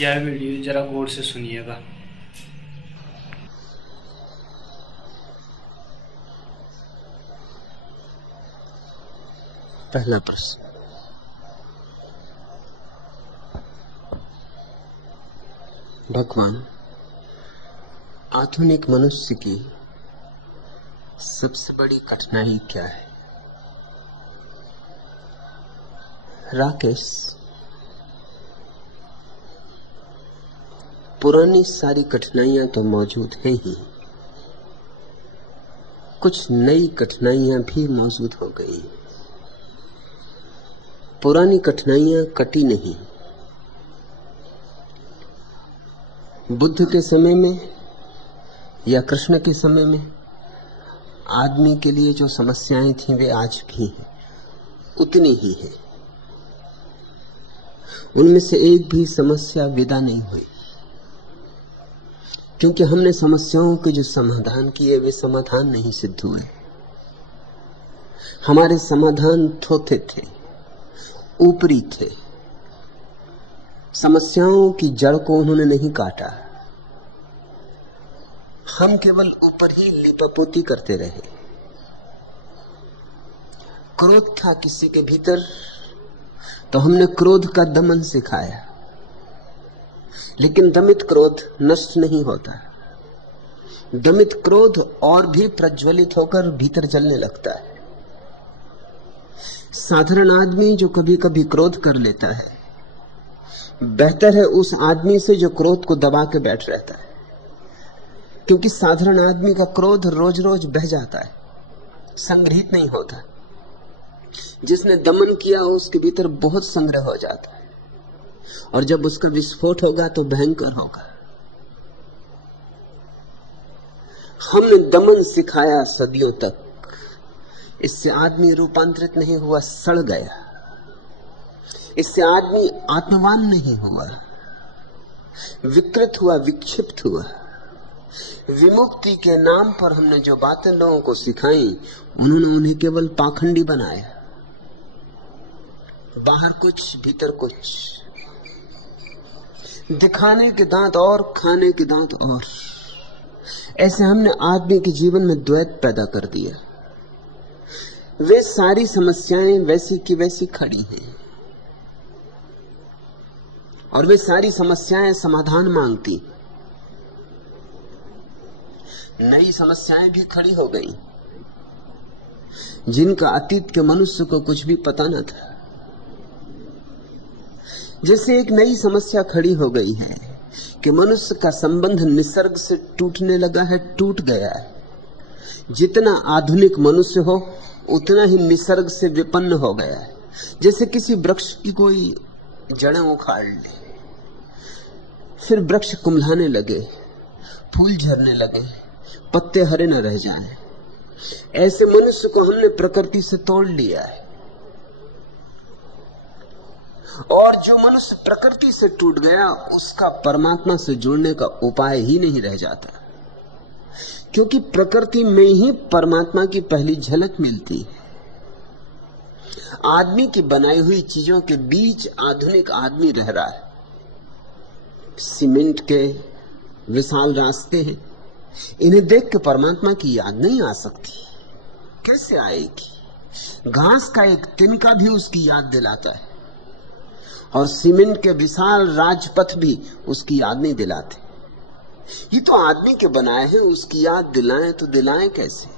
यह वीडियो जरा गौर से सुनिएगा। पहला प्रश्न, भगवान, आधुनिक मनुष्य की सबसे बड़ी कठिनाई क्या है? राकेश, पुरानी सारी कठिनाइयां तो मौजूद हैं ही, कुछ नई कठिनाइयां भी मौजूद हो गई। पुरानी कठिनाइयां कटी नहीं। बुद्ध के समय में या कृष्ण के समय में आदमी के लिए जो समस्याएं थीं वे आज भी हैं, उतनी ही हैं। उनमें से एक भी समस्या विदा नहीं हुई, क्योंकि हमने समस्याओं के जो समाधान किए वे समाधान नहीं सिद्ध हुए। हमारे समाधान थोथे थे, ऊपरी थे। समस्याओं की जड़ को उन्होंने नहीं काटा। हम केवल ऊपर ही लिपापोती करते रहे। क्रोध था किसी के भीतर तो हमने क्रोध का दमन सिखाया, लेकिन दमित क्रोध नष्ट नहीं होता। दमित क्रोध और भी प्रज्वलित होकर भीतर जलने लगता है। साधारण आदमी जो कभी कभी क्रोध कर लेता है, बेहतर है उस आदमी से जो क्रोध को दबा के बैठ रहता है, क्योंकि साधारण आदमी का क्रोध रोज रोज बह जाता है, संग्रहित नहीं होता। जिसने दमन किया उसके भीतर बहुत संग्रह हो जाता है, और जब उसका विस्फोट होगा तो भयंकर होगा। हमने दमन सिखाया सदियों तक, इससे आदमी रूपांतरित नहीं हुआ, सड़ गया। इससे आदमी आत्मवान नहीं हुआ, विकृत हुआ, विक्षिप्त हुआ। विमुक्ति के नाम पर हमने जो बातें लोगों को सिखाई, उन्होंने उन्हें केवल पाखंडी बनाया। बाहर कुछ, भीतर कुछ, दिखाने के दांत और खाने के दांत और। ऐसे हमने आदमी के जीवन में द्वैत पैदा कर दिया। वे सारी समस्याएं वैसी की वैसी खड़ी हैं, और वे सारी समस्याएं समाधान मांगती। नई समस्याएं भी खड़ी हो गई, जिनका अतीत के मनुष्य को कुछ भी पता न था। जैसे एक नई समस्या खड़ी हो गई है कि मनुष्य का संबंध निसर्ग से टूटने लगा है, टूट गया है। जितना आधुनिक मनुष्य हो उतना ही निसर्ग से विपन्न हो गया है। जैसे किसी वृक्ष की कोई जड़ें उखाड़ ले, फिर वृक्ष कुम्हलाने लगे, फूल झरने लगे, पत्ते हरे न रह जाएं। ऐसे मनुष्य को हमने प्रकृति से तोड़ लिया है। और जो मनुष्य प्रकृति से टूट गया, उसका परमात्मा से जुड़ने का उपाय ही नहीं रह जाता, क्योंकि प्रकृति में ही परमात्मा की पहली झलक मिलती है। आदमी की बनाई हुई चीजों के बीच आधुनिक आदमी रह रहा है। सीमेंट के विशाल रास्ते हैं, इन्हें देख के परमात्मा की याद नहीं आ सकती। कैसे आएगी? घास का एक तिनका भी उसकी याद दिलाता है, और सीमेंट के विशाल राजपथ भी उसकी याद नहीं दिलाते। ये तो आदमी के बनाए हैं, उसकी याद दिलाएं तो दिलाएं कैसे?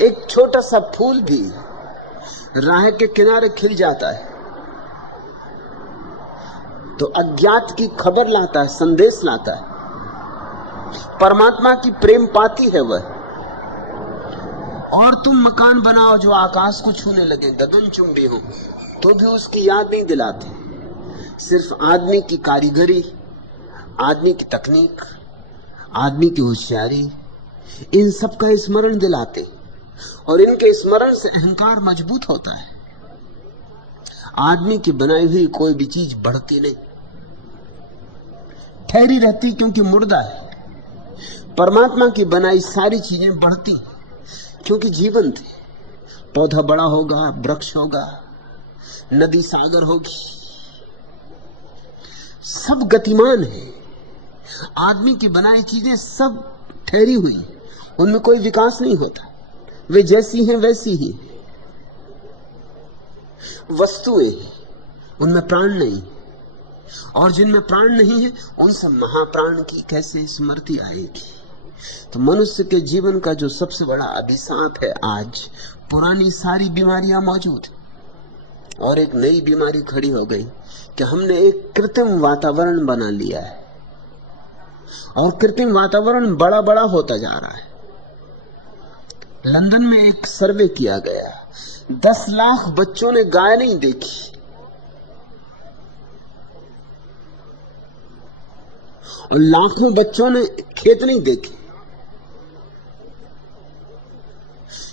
एक छोटा सा फूल भी राह के किनारे खिल जाता है तो अज्ञात की खबर लाता है, संदेश लाता है। परमात्मा की प्रेम पाती है वह। और तुम मकान बनाओ जो आकाश को छूने लगे, गगनचुंबी हो, तो भी उसकी याद नहीं दिलाते। सिर्फ आदमी की कारीगरी, आदमी की तकनीक, आदमी की होशियारी, इन सब का स्मरण दिलाते, और इनके स्मरण से अहंकार मजबूत होता है। आदमी की बनाई हुई कोई भी चीज बढ़ती नहीं, ठहरी रहती, क्योंकि मुर्दा है। परमात्मा की बनाई सारी चीजें बढ़ती क्योंकि जीवंत है। पौधा बड़ा होगा, वृक्ष होगा, नदी सागर होगी, सब गतिमान है। आदमी की बनाई चीजें सब ठहरी हुई, उनमें कोई विकास नहीं होता, वे जैसी हैं वैसी ही। वस्तुएं, उनमें प्राण नहीं, और जिनमें प्राण नहीं है उनसे महाप्राण की कैसे स्मृति आएगी। तो मनुष्य के जीवन का जो सबसे बड़ा अभिशाप है, आज पुरानी सारी बीमारियां मौजूद है और एक नई बीमारी खड़ी हो गई कि हमने एक कृत्रिम वातावरण बना लिया है, और कृत्रिम वातावरण बड़ा बड़ा होता जा रहा है। लंदन में एक सर्वे किया गया, 10 लाख बच्चों ने गाय नहीं देखी, और लाखों बच्चों ने खेत नहीं देखे।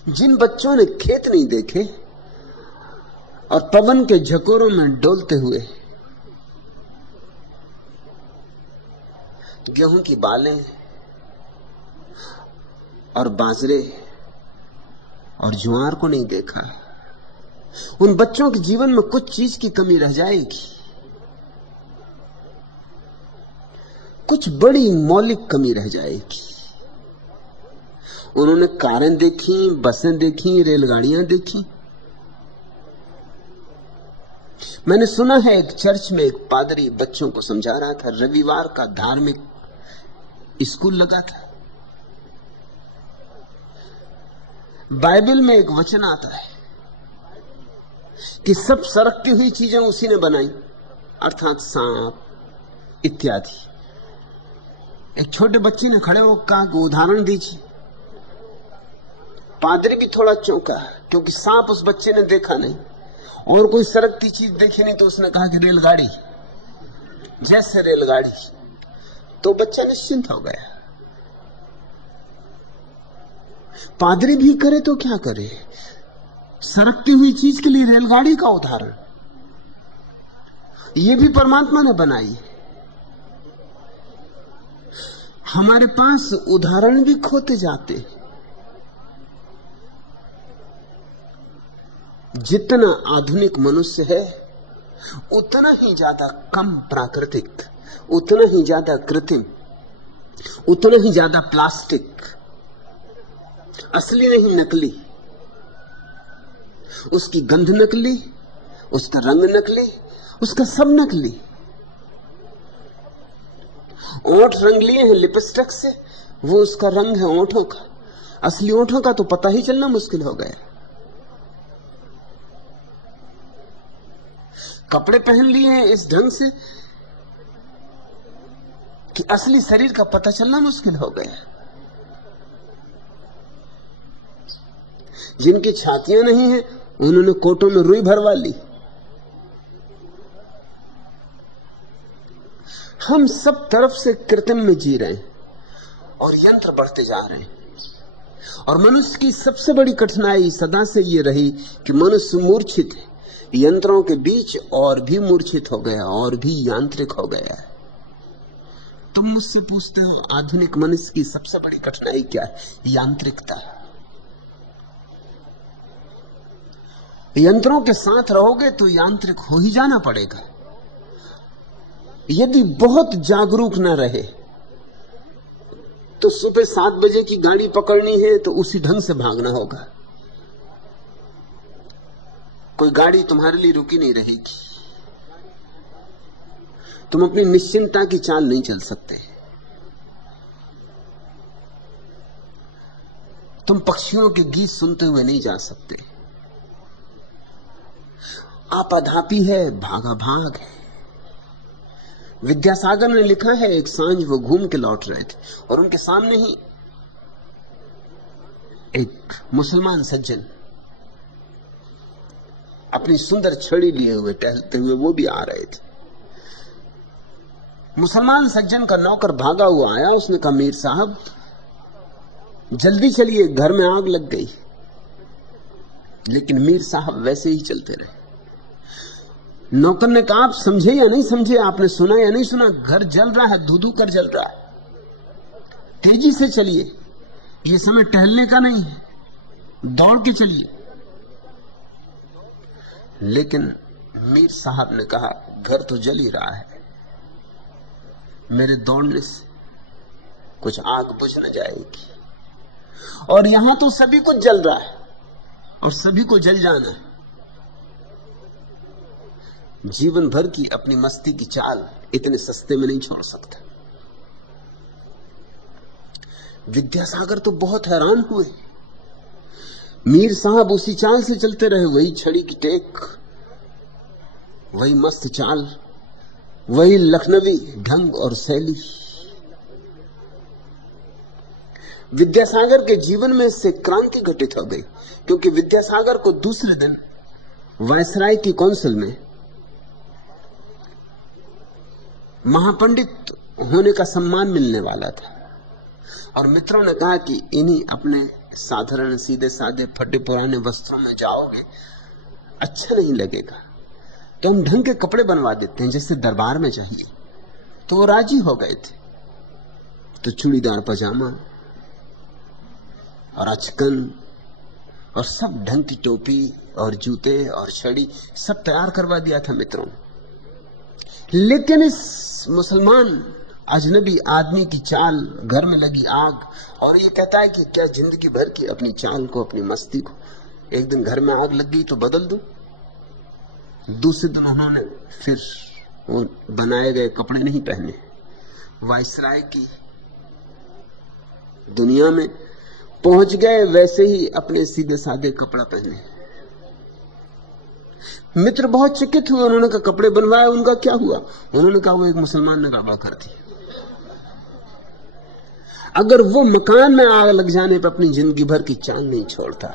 जिन बच्चों ने खेत नहीं देखे और पवन के झकोरों में डोलते हुए गेहूं की बालें और बाजरे और ज्वार को नहीं देखा, उन बच्चों के जीवन में कुछ चीज की कमी रह जाएगी, कुछ बड़ी मौलिक कमी रह जाएगी। उन्होंने कारें देखी, बसें देखी, रेलगाड़ियां देखी। मैंने सुना है एक चर्च में एक पादरी बच्चों को समझा रहा था, रविवार का धार्मिक स्कूल लगा था। बाइबल में एक वचन आता है कि सब सरकती हुई चीजें उसी ने बनाई, अर्थात सांप इत्यादि। एक छोटे बच्चे ने खड़े होकर कहा कि उदाहरण दीजिए। पादरी भी थोड़ा चौंका क्योंकि सांप उस बच्चे ने देखा नहीं और कोई सरकती चीज देखी नहीं, तो उसने कहा कि रेलगाड़ी, जैसे रेलगाड़ी। तो बच्चा निश्चिंत हो गया। पादरी भी करे तो क्या करे, सरकती हुई चीज के लिए रेलगाड़ी का उदाहरण, ये भी परमात्मा ने बनाई। हमारे पास उदाहरण भी खोते जाते। जितना आधुनिक मनुष्य है उतना ही ज्यादा कम प्राकृतिक, उतना ही ज्यादा कृत्रिम, उतना ही ज्यादा प्लास्टिक, असली नहीं नकली। उसकी गंध नकली, उसका रंग नकली, उसका सब नकली। ओंठ रंग लिए हैं लिपस्टिक से, वो उसका रंग है ओंठों का, असली ओंठों का तो पता ही चलना मुश्किल हो गया। कपड़े पहन लिए हैं इस ढंग से कि असली शरीर का पता चलना मुश्किल हो गया। जिनकी छातियां नहीं है उन्होंने कोटों में रुई भरवा ली। हम सब तरफ से कृत्रिम में जी रहे हैं और यंत्र बढ़ते जा रहे हैं। और मनुष्य की सबसे बड़ी कठिनाई सदा से ये रही कि मनुष्य मूर्छित है, यंत्रों के बीच और भी मूर्छित हो गया, और भी यांत्रिक हो गया है। तुम मुझसे पूछते हो आधुनिक मनुष्य की सबसे बड़ी कठिनाई क्या है? यांत्रिकता। यंत्रों के साथ रहोगे तो यांत्रिक हो ही जाना पड़ेगा। यदि बहुत जागरूक न रहे तो सुबह 7 बजे की गाड़ी पकड़नी है तो उसी ढंग से भागना होगा। कोई गाड़ी तुम्हारे लिए रुकी नहीं रहेगी। तुम अपनी निश्चिंतता की चाल नहीं चल सकते। तुम पक्षियों के गीत सुनते हुए नहीं जा सकते। आपाधापी है, भागा भाग है। विद्यासागर ने लिखा है, एक सांझ वो घूम के लौट रहे थे और उनके सामने ही एक मुसलमान सज्जन अपनी सुंदर छड़ी लिए हुए टहलते हुए वो भी आ रहे थे। मुसलमान सज्जन का नौकर भागा हुआ आया। उसने कहा, मीर साहब जल्दी चलिए, घर में आग लग गई। लेकिन मीर साहब वैसे ही चलते रहे। नौकर ने कहा, आप समझे या नहीं समझे, आपने सुना या नहीं सुना, घर जल रहा है, धू धू कर जल रहा है, तेजी से चलिए, ये समय टहलने का नहीं है, दौड़ के चलिए। लेकिन मीर साहब ने कहा, घर तो जल ही रहा है, मेरे दौड़ने से कुछ आग बुझ न जाएगी। और यहां तो सभी कुछ जल रहा है और सभी को जल जाना है। जीवन भर की अपनी मस्ती की चाल इतने सस्ते में नहीं छोड़ सकता। विद्यासागर तो बहुत हैरान हुए। मीर साहब उसी चाल से चलते रहे, वही छड़ी की टेक, वही मस्त चाल, वही लखनवी ढंग और शैली। विद्यासागर के जीवन में इससे क्रांति घटित हो गई, क्योंकि विद्यासागर को दूसरे दिन वायसराय की काउंसिल में महापंडित होने का सम्मान मिलने वाला था। और मित्रों ने कहा कि इन्हीं अपने साधारण सीधे साधे फटे पुराने वस्त्रों में जाओगे, अच्छा नहीं लगेगा, तो हम ढंग के कपड़े बनवा देते हैं जैसे दरबार में चाहिए। तो वो राजी हो गए थे। तो चूड़ीदार पजामा और अचकन और सब ढंग की टोपी और जूते और छड़ी सब तैयार करवा दिया था मित्रों। लेकिन इस मुसलमान अजनबी आदमी की चाल, घर में लगी आग, और ये कहता है कि क्या जिंदगी भर की अपनी चाल को, अपनी मस्ती को, एक दिन घर में आग लग गई तो बदल दूं। दूसरे दिन उन्होंने फिर वो बनाए गए कपड़े नहीं पहने, वायसराय की दुनिया में पहुंच गए, वैसे ही अपने सीधे साधे कपड़ा पहने। मित्र बहुत चकित हुए। उन्होंने कहा कपड़े बनवाए, उनका क्या हुआ? उन्होंने कहा वो एक मुसलमान ने गड़बड़ कर दी। अगर वो मकान में आग लग जाने पर अपनी जिंदगी भर की चाल नहीं छोड़ता,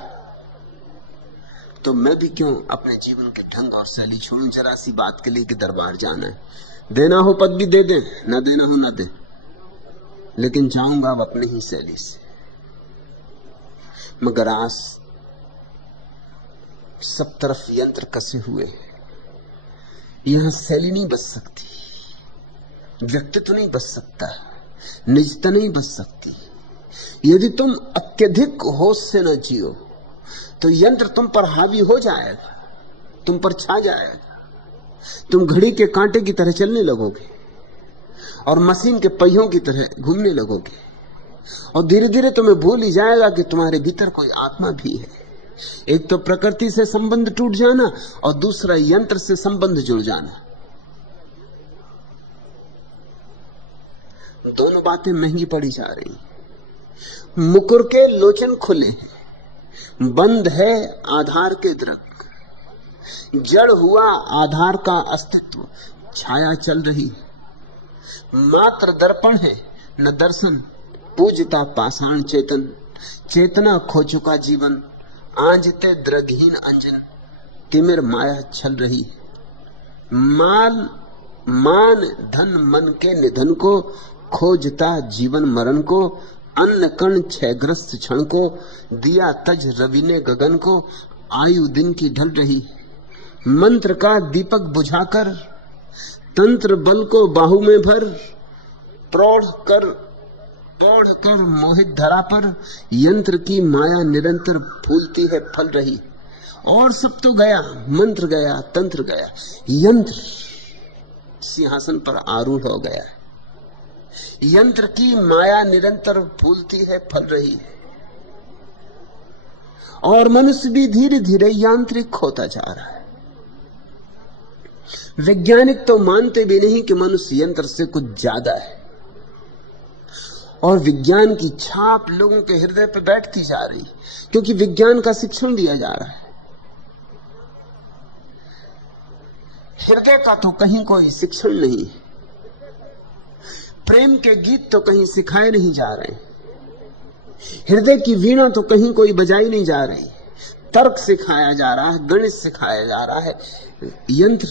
तो मैं भी क्यों अपने जीवन के ढंग और शैली छोड़ूं जरा सी बात के लिए कि दरबार जाना है। देना हो पद भी दे दें, ना देना हो ना दे, लेकिन जाऊंगा अब अपनी ही शैली से। मगर आज सब तरफ यंत्र कसे हुए, यहां शैली नहीं बच सकती, व्यक्तित्व नहीं बच सकता, निजता नहीं बच सकती। यदि तुम अत्यधिक होश से न जियो तो यंत्र तुम पर हावी हो जाएगा, तुम पर छा जाएगा। तुम घड़ी के कांटे की तरह चलने लगोगे और मशीन के पहियों की तरह घूमने लगोगे, और धीरे धीरे तुम्हें भूल ही जाएगा कि तुम्हारे भीतर कोई आत्मा भी है। एक तो प्रकृति से संबंध टूट जाना और दूसरा यंत्र से संबंध जुड़ जाना। दोनों बातें महंगी पड़ी जा रही। मुकुर के लोचन खुले हैं, बंद है आधार के दृक, जड़ हुआ आधार का अस्तित्व, छाया चल रही, मात्र दर्पण है न दर्शन, पूजता पाषाण चेतन, चेतना खो चुका जीवन, आंजते द्रगहीन अंजन, तिमिर माया छल रही। मान धन मन के निधन को, खोजता जीवन मरण को, अन्न कण क्षयग्रस्त क्षण को, दिया तज रवि ने गगन को, आयु दिन की ढल रही। मंत्र का दीपक बुझाकर, तंत्र बल को बाहु में भर, प्रौढ़ कर मोहित धरा पर, यंत्र की माया निरंतर फूलती है फल रही। और सब तो गया, मंत्र गया, तंत्र गया, यंत्र सिंहासन पर आरूढ़ हो गया। यंत्र की माया निरंतर फूलती है फल रही, और मनुष्य भी धीरे धीरे यांत्रिक होता जा रहा है। वैज्ञानिक तो मानते भी नहीं कि मनुष्य यंत्र से कुछ ज्यादा है, और विज्ञान की छाप लोगों के हृदय पर बैठती जा रही, क्योंकि विज्ञान का शिक्षण दिया जा रहा है। हृदय का तो कहीं कोई शिक्षण नहीं, प्रेम के गीत तो कहीं सिखाए नहीं जा रहे, हृदय की वीणा तो कहीं कोई बजाई नहीं जा रही, तर्क सिखाया जा रहा है, गणित सिखाया जा रहा है, यंत्र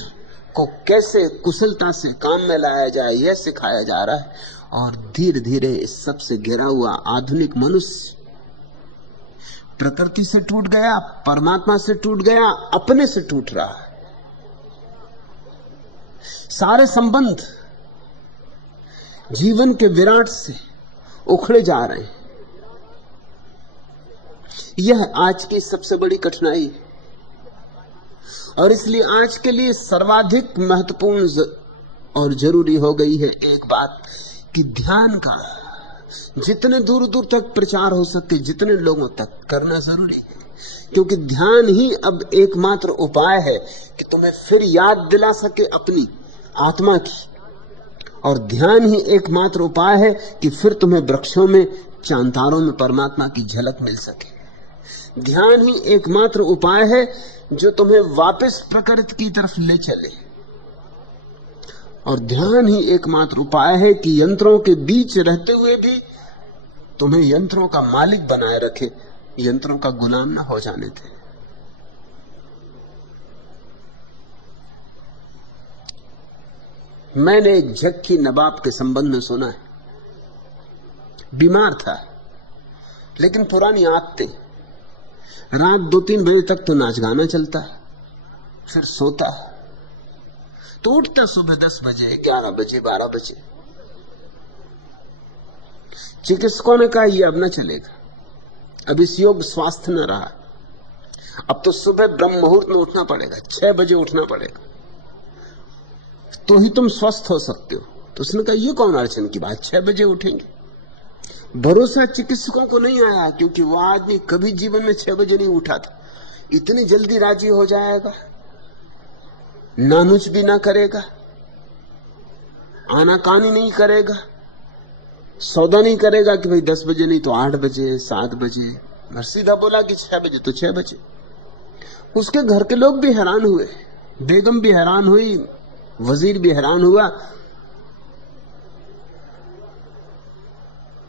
को कैसे कुशलता से काम में लाया जाए यह सिखाया जा रहा है। और धीरे धीरे इस सब से घिरा हुआ आधुनिक मनुष्य प्रकृति से टूट गया, परमात्मा से टूट गया, अपने से टूट रहा है। सारे संबंध जीवन के विराट से उखड़े जा रहे हैं। यह आज की सबसे बड़ी कठिनाई है, और इसलिए आज के लिए सर्वाधिक महत्वपूर्ण और जरूरी हो गई है एक बात कि ध्यान का जितने दूर दूर तक प्रचार हो सके, जितने लोगों तक करना जरूरी है, क्योंकि ध्यान ही अब एकमात्र उपाय है कि तुम्हें फिर याद दिला सके अपनी आत्मा की, और ध्यान ही एकमात्र उपाय है कि फिर तुम्हें वृक्षों में, चांतारों में परमात्मा की झलक मिल सके। ध्यान ही एकमात्र उपाय है जो तुम्हें वापस प्रकृति की तरफ ले चले, और ध्यान ही एकमात्र उपाय है कि यंत्रों के बीच रहते हुए भी तुम्हें यंत्रों का मालिक बनाए रखे, यंत्रों का गुलाम ना हो जाने दे। मैंने एक झक्की नवाब के संबंध में सुना है। बीमार था, लेकिन पुरानी आदतें, रात 2-3 बजे तक तो नाच गाना चलता, फिर सोता, तो उठता सुबह 10 बजे, 11 बजे, 12 बजे। चिकित्सकों ने कहा यह अब न चलेगा, अब इस योग स्वास्थ्य न रहा, अब तो सुबह ब्रह्म मुहूर्त में उठना पड़ेगा, 6 बजे उठना पड़ेगा, तो ही तुम स्वस्थ हो सकते हो। तो उसने कहा यह कौन अड़चन की बात, 6 बजे उठेंगे। भरोसा चिकित्सकों को नहीं आया, क्योंकि वह आदमी कभी जीवन में 6 बजे नहीं उठा था। इतनी जल्दी राजी हो जाएगा, नानुच भी ना करेगा, आनाकानी नहीं करेगा, सौदा नहीं करेगा कि भाई 10 बजे नहीं तो 8 बजे, 7 बजे, और सीधा बोला कि 6 बजे तो 6 बजे। उसके घर के लोग भी हैरान हुए, बेगम भी हैरान हुई, वजीर भी हैरान हुआ,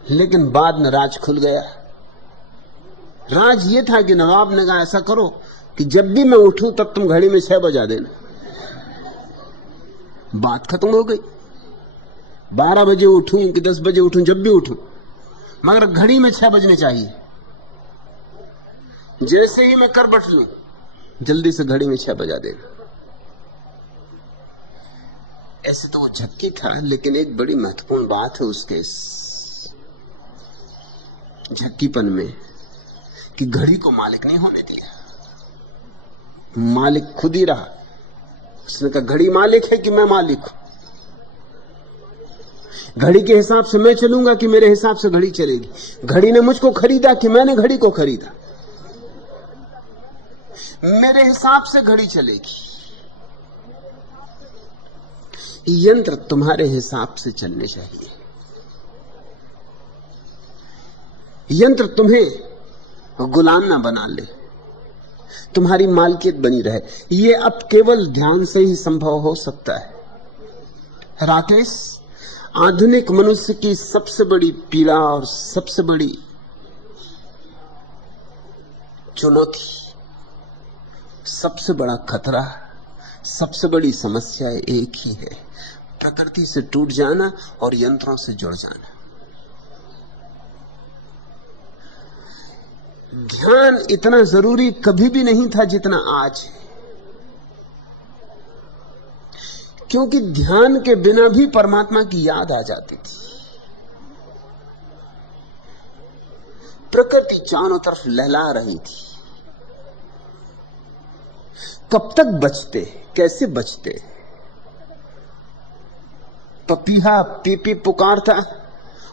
लेकिन बाद में राज खुल गया। राज ये था कि नवाब ने कहा ऐसा करो कि जब भी मैं उठूं तब तुम घड़ी में 6 बजा देना। बात खत्म हो गई। 12 बजे उठूं कि 10 बजे उठूं, जब भी उठूं, मगर घड़ी में 6 बजने चाहिए। जैसे ही मैं करवट लूं, जल्दी से घड़ी में 6 बजा देना। ऐसे तो वो झक्की था, लेकिन एक बड़ी महत्वपूर्ण बात है उसके झक्कीपन में कि घड़ी को मालिक नहीं होने दिया, मालिक खुद ही रहा। उसने कहा घड़ी मालिक है कि मैं मालिक हूं, घड़ी के हिसाब से मैं चलूंगा कि मेरे हिसाब से घड़ी चलेगी। घड़ी ने मुझको खरीदा कि मैंने घड़ी को खरीदा, मेरे हिसाब से घड़ी चलेगी। यंत्र तुम्हारे हिसाब से चलने चाहिए, यंत्र तुम्हें गुलाम ना बना ले, तुम्हारी मालकियत बनी रहे। यह अब केवल ध्यान से ही संभव हो सकता है। राकेश, आधुनिक मनुष्य की सबसे बड़ी पीड़ा और सबसे बड़ी चुनौती, सबसे बड़ा खतरा, सबसे बड़ी समस्या एक ही है, प्रकृति से टूट जाना और यंत्रों से जुड़ जाना। ध्यान इतना जरूरी कभी भी नहीं था जितना आज है, क्योंकि ध्यान के बिना भी परमात्मा की याद आ जाती थी। प्रकृति चारों तरफ लहला रही थी। कब तक बचते, कैसे बचते? पपीहा पी पी पुकारता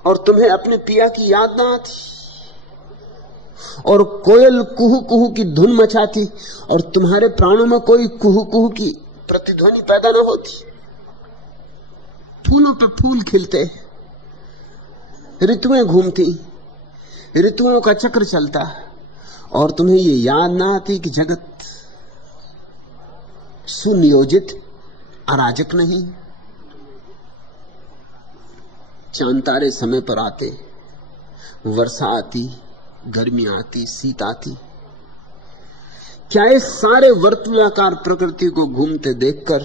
और तुम्हें अपने पिया की याद ना आती, और कोयल कुहू कुहू की धुन मचाती और तुम्हारे प्राणों में कोई कुहू कुहू की प्रतिध्वनि पैदा ना होती। फूलों पे फूल खिलते, ऋतुएं घूमती, ऋतुओं का चक्र चलता, और तुम्हें ये याद ना आती कि जगत सुनियोजित अराजक नहीं। चांद तारे समय पर आते, वर्षा आती, गर्मी आती, शीत आती। क्या इस सारे वर्तुलाकार प्रकृति को घूमते देखकर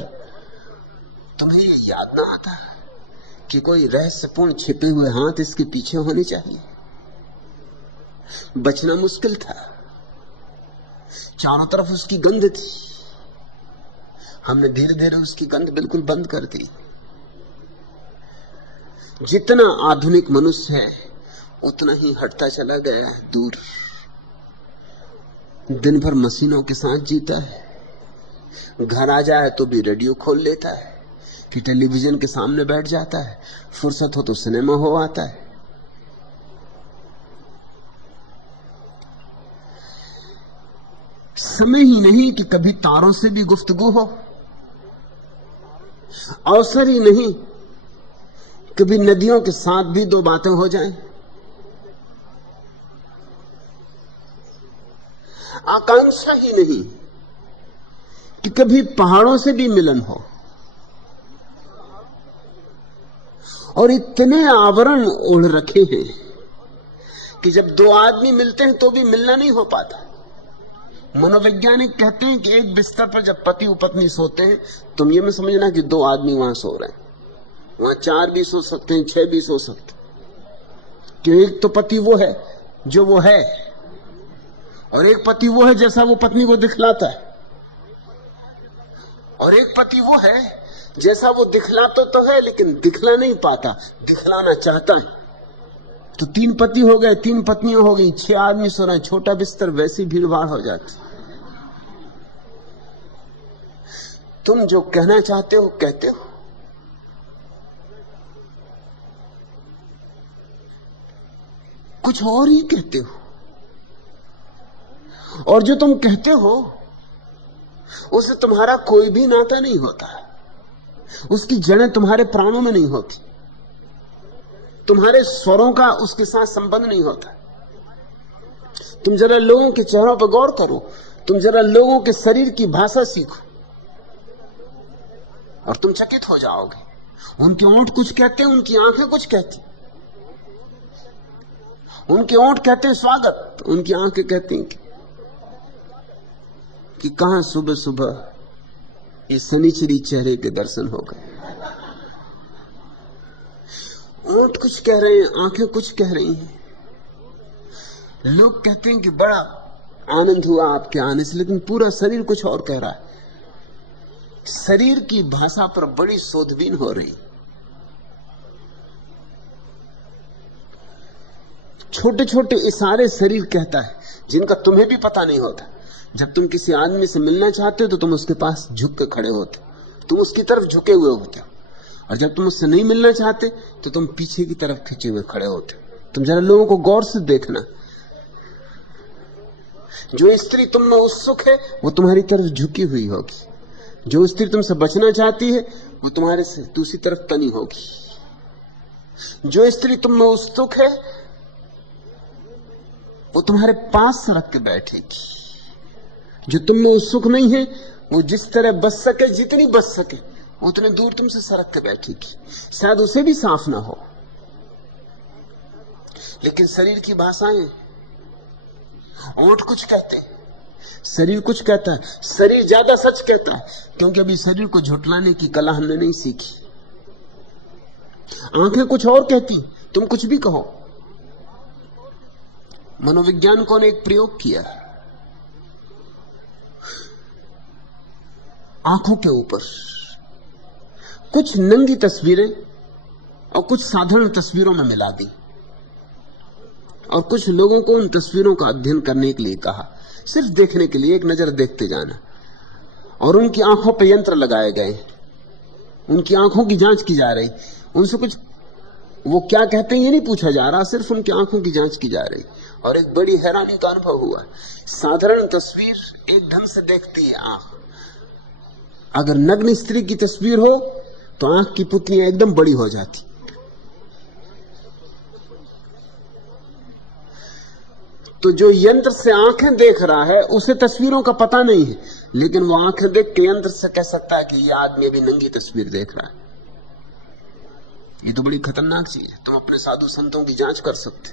तुम्हें ये याद ना आता कि कोई रहस्यपूर्ण छिपे हुए हाथ इसके पीछे होने चाहिए? बचना मुश्किल था, चारों तरफ उसकी गंध थी। हमने धीरे धीरे उसकी गंध बिल्कुल बंद कर दी। जितना आधुनिक मनुष्य है उतना ही हटता चला गया है दूर। दिन भर मशीनों के साथ जीता है, घर आ जाए तो भी रेडियो खोल लेता है, कि टेलीविजन के सामने बैठ जाता है, फुर्सत हो तो सिनेमा हो आता है। समय ही नहीं कि कभी तारों से भी गुफ्तगू हो, अवसर ही नहीं कभी नदियों के साथ भी दो बातें हो जाएं, आकांक्षा ही नहीं कि कभी पहाड़ों से भी मिलन हो। और इतने आवरण ओढ़ रखे हैं कि जब दो आदमी मिलते हैं तो भी मिलना नहीं हो पाता। मनोवैज्ञानिक कहते हैं कि एक बिस्तर पर जब पति और पत्नी सोते हैं, तुम ये मत समझना कि दो आदमी वहां सो रहे हैं, वहां 4 भी सो सकते हैं, 6 भी सो सकते हैं। कि एक तो पति वो है जो वो है, और एक पति वो है जैसा वो पत्नी को दिखलाता है, और एक पति वो है जैसा वो दिखलाता तो है लेकिन दिखला नहीं पाता, दिखलाना चाहता है। तो 3 पति हो गए, 3 पत्नियां हो गई, 6 आदमी सो रहे हैं, छोटा बिस्तर, वैसी भीड़ भाड़ हो जाती। तुम जो कहना चाहते हो कहते हो, कुछ और ही कहते हो, और जो तुम कहते हो उससे तुम्हारा कोई भी नाता नहीं होता, उसकी जड़ें तुम्हारे प्राणों में नहीं होती, तुम्हारे स्वरों का उसके साथ संबंध नहीं होता। तुम जरा लोगों के चेहरों पर गौर करो, तुम जरा लोगों के शरीर की भाषा सीखो और तुम चकित हो जाओगे। उनके होंठ कुछ कहते हैं, उनकी आंखें कुछ कहती। उनके होंठ कहते हैं स्वागत, उनकी आंखें कहती हैं कि कहां सुबह सुबह ये शनिचरी चेहरे के दर्शन हो गए। होंठ कुछ कह रहे हैं, आंखें कुछ कह रही हैं। लोग कहते हैं कि बड़ा आनंद हुआ आपके आने से, लेकिन पूरा शरीर कुछ और कह रहा है। शरीर की भाषा पर बड़ी शोधबीन हो रही। छोटे छोटे इशारे शरीर कहता है जिनका तुम्हें भी पता नहीं होता। जब तुम किसी आदमी से मिलना चाहते हो तो तुम उसके पास झुक के खड़े होते, तुम उसकी तरफ झुके हुए होते हो, और जब तुम उससे नहीं मिलना चाहते तो तुम पीछे की तरफ खिंचे हुए खड़े होते। तुम जरा लोगों को गौर से देखना, जो स्त्री तुम में उत्सुक है वो तुम्हारी तरफ झुकी हुई होगी, जो स्त्री तुमसे बचना चाहती है वो तुम्हारे से दूसरी तरफ तनी होगी, जो स्त्री तुम में उत्सुक है वो तुम्हारे पास सरक के बैठेगी, जो तुम में उत्सुक नहीं है वो जिस तरह बच सके, जितनी बच सके उतने दूर तुमसे सरक के बैठेगी। शायद उसे भी साफ ना हो, लेकिन शरीर की भाषाएं, होंठ कुछ कहते हैं, शरीर कुछ कहता है। शरीर ज्यादा सच कहता है क्योंकि अभी शरीर को झुठलाने की कला हमने नहीं सीखी। आंखें कुछ और कहती, तुम कुछ भी कहो। मनोवैज्ञानिकों ने एक प्रयोग किया, आंखों के ऊपर कुछ नंगी तस्वीरें और कुछ साधारण तस्वीरों में मिला दी, और कुछ लोगों को उन तस्वीरों का अध्ययन करने के लिए कहा, सिर्फ देखने के लिए, एक नजर देखते जाना। और उनकी आंखों पर यंत्र लगाए गए, उनकी आंखों की जांच की जा रही, उनसे कुछ वो क्या कहते हैं ये नहीं पूछा जा रहा, सिर्फ उनकी आंखों की जांच की जा रही। और एक बड़ी हैरानी का अनुभव हुआ। साधारण तस्वीर एक ढंग से देखती है आंख, अगर नग्न स्त्री की तस्वीर हो तो आंख की पुतलियां एकदम बड़ी हो जाती। तो जो यंत्र से आंखें देख रहा है उसे तस्वीरों का पता नहीं है, लेकिन वो आंखें देख के यंत्र से कह सकता है कि ये आदमी अभी नंगी तस्वीर देख रहा है। ये तो बड़ी खतरनाक चीज है। तुम अपने साधु संतों की जांच कर सकते,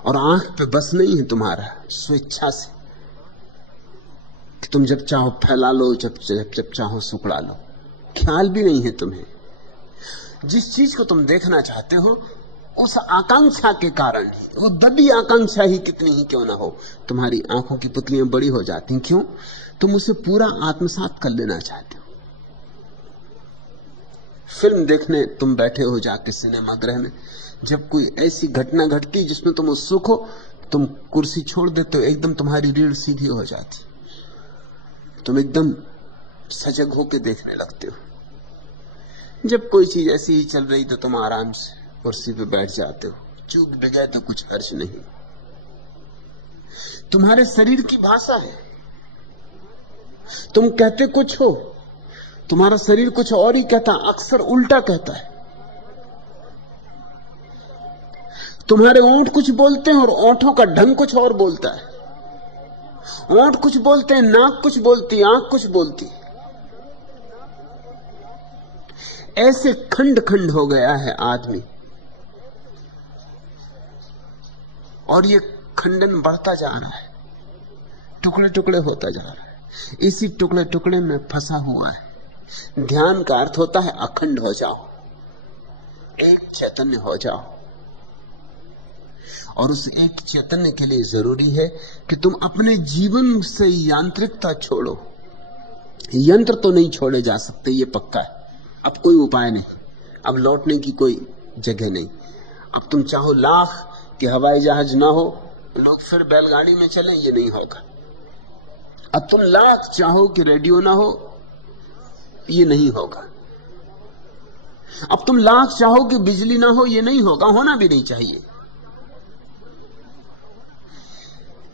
और आंख पे बस नहीं है तुम्हारा स्वेच्छा से कि तुम जब चाहो फैला लो, जब चाहो सुकड़ा लो। ख्याल भी नहीं है तुम्हें। जिस चीज को तुम देखना चाहते हो उस आकांक्षा के कारण ही, वो दबी आकांक्षा ही कितनी ही क्यों ना हो, तुम्हारी आंखों की पुतलियां बड़ी हो जाती। क्यों? तुम उसे पूरा आत्मसात कर लेना चाहते हो। फिल्म देखने तुम बैठे हो जाके सिनेमा गृह में, जब कोई ऐसी घटना घटती जिसमें तुम उत्सुक हो, तुम कुर्सी छोड़ देते हो, एकदम तुम्हारी रीढ़ सीधी हो जाती। तुम एकदम सजग होकर देखने लगते हो। जब कोई चीज ऐसी ही चल रही तो तुम आराम से कुर्सी पे बैठ जाते हो, चूक भी गए तो कुछ हर्ज नहीं। तुम्हारे शरीर की भाषा है, तुम कहते कुछ हो, तुम्हारा शरीर कुछ और ही कहता, अक्सर उल्टा कहता है। तुम्हारे ओंठ कुछ बोलते हैं और ओंठों का ढंग कुछ और बोलता है। ओंठ कुछ बोलते हैं, नाक कुछ बोलती, आंख कुछ बोलती। ऐसे खंड खंड हो गया है आदमी, और ये खंडन बढ़ता जा रहा है, टुकड़े टुकड़े होता जा रहा है। इसी टुकड़े टुकड़े में फंसा हुआ है। ध्यान का अर्थ होता है अखंड हो जाओ, एक चैतन्य हो जाओ। और उस एक चैतन्य के लिए जरूरी है कि तुम अपने जीवन से यांत्रिकता छोड़ो। यंत्र तो नहीं छोड़े जा सकते, ये पक्का है। अब कोई उपाय नहीं, अब लौटने की कोई जगह नहीं। अब तुम चाहो लाख कि हवाई जहाज ना हो, लोग फिर बैलगाड़ी में चलें, ये नहीं होगा। अब तुम लाख चाहो कि रेडियो ना हो, ये नहीं होगा। अब तुम लाख चाहो कि बिजली ना हो, ये नहीं होगा, होना भी नहीं चाहिए।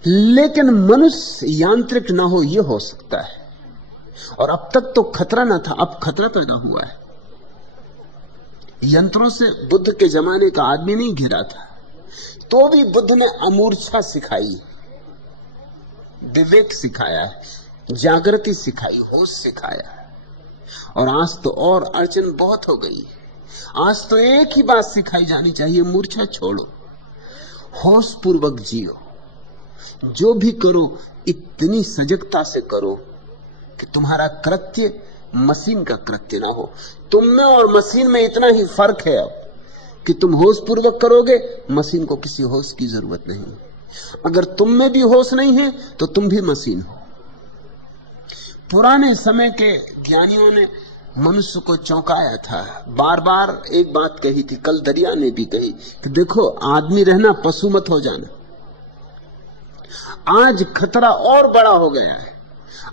लेकिन मनुष्य यांत्रिक ना हो, यह हो सकता है। और अब तक तो खतरा ना था, अब खतरा पैदा हुआ है। यंत्रों से बुद्ध के जमाने का आदमी नहीं घिरा था, तो भी बुद्ध ने अमूर्छा सिखाई, विवेक सिखाया, जागृति सिखाई, होश सिखाया। और आज तो और अड़चन बहुत हो गई। आज तो एक ही बात सिखाई जानी चाहिए, मूर्छा छोड़ो, होश पूर्वक जियो। जो भी करो इतनी सजगता से करो कि तुम्हारा कृत्य मशीन का कृत्य ना हो। तुम में और मशीन में इतना ही फर्क है अब कि तुम होश पूर्वक करोगे, मशीन को किसी होश की जरूरत नहीं। अगर तुम में भी होश नहीं है तो तुम भी मशीन हो। पुराने समय के ज्ञानियों ने मनुष्य को चौंकाया था, बार बार एक बात कही थी, कल दरिया ने भी कही कि देखो आदमी रहना, पशु मत हो जाना। आज खतरा और बड़ा हो गया है।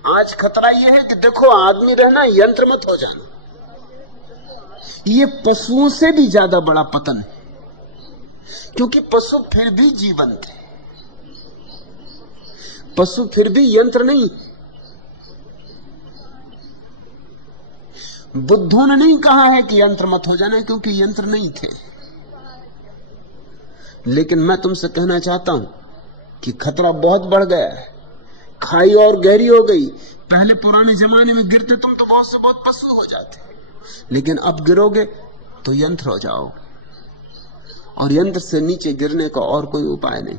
आज खतरा यह है कि देखो आदमी रहना, यंत्र मत हो जाना। ये पशुओं से भी ज्यादा बड़ा पतन है, क्योंकि पशु फिर भी जीवंत है, पशु फिर भी यंत्र नहीं। बुद्धों ने नहीं कहा है कि यंत्र मत हो जाना, क्योंकि यंत्र नहीं थे। लेकिन मैं तुमसे कहना चाहता हूं कि खतरा बहुत बढ़ गया है, खाई और गहरी हो गई। पहले पुराने जमाने में गिरते तुम तो बहुत से बहुत पशु हो जाते, लेकिन अब गिरोगे तो यंत्र हो जाओ। और यंत्र से नीचे गिरने का और कोई उपाय नहीं।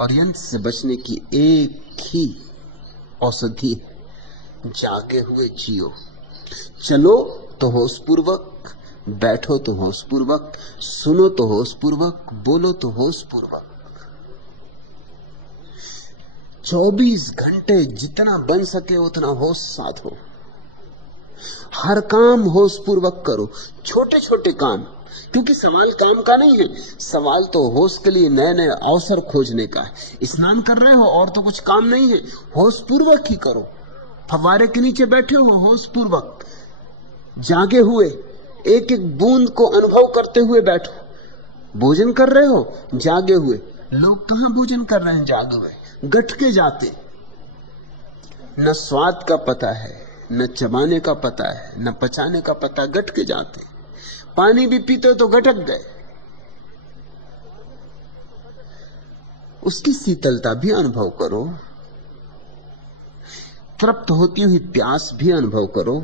और यंत्र से बचने की एक ही औषधि है, जागे हुए जियो। चलो तो होश पूर्वक, बैठो तो होश पूर्वक, सुनो तो होश पूर्वक, बोलो तो होश पूर्वक। 24 घंटे जितना बन सके उतना होश साधो। हर काम होश पूर्वक करो, छोटे छोटे काम, क्योंकि सवाल काम का नहीं है। सवाल तो होश के लिए नए नए अवसर खोजने का है। स्नान कर रहे हो और तो कुछ काम नहीं है, होश पूर्वक ही करो। फव्वारे के नीचे बैठे हो, होश पूर्वक, जागे हुए, एक एक बूंद को अनुभव करते हुए बैठो। भोजन कर रहे हो, जागे हुए। लोग कहां भोजन कर रहे हैं जागे हुए, गट के जाते। न स्वाद का पता है, न चबाने का पता है, न पचाने का पता, गट के जाते। पानी भी पीते तो गटक गए। उसकी शीतलता भी अनुभव करो, तृप्त होती हुई प्यास भी अनुभव करो।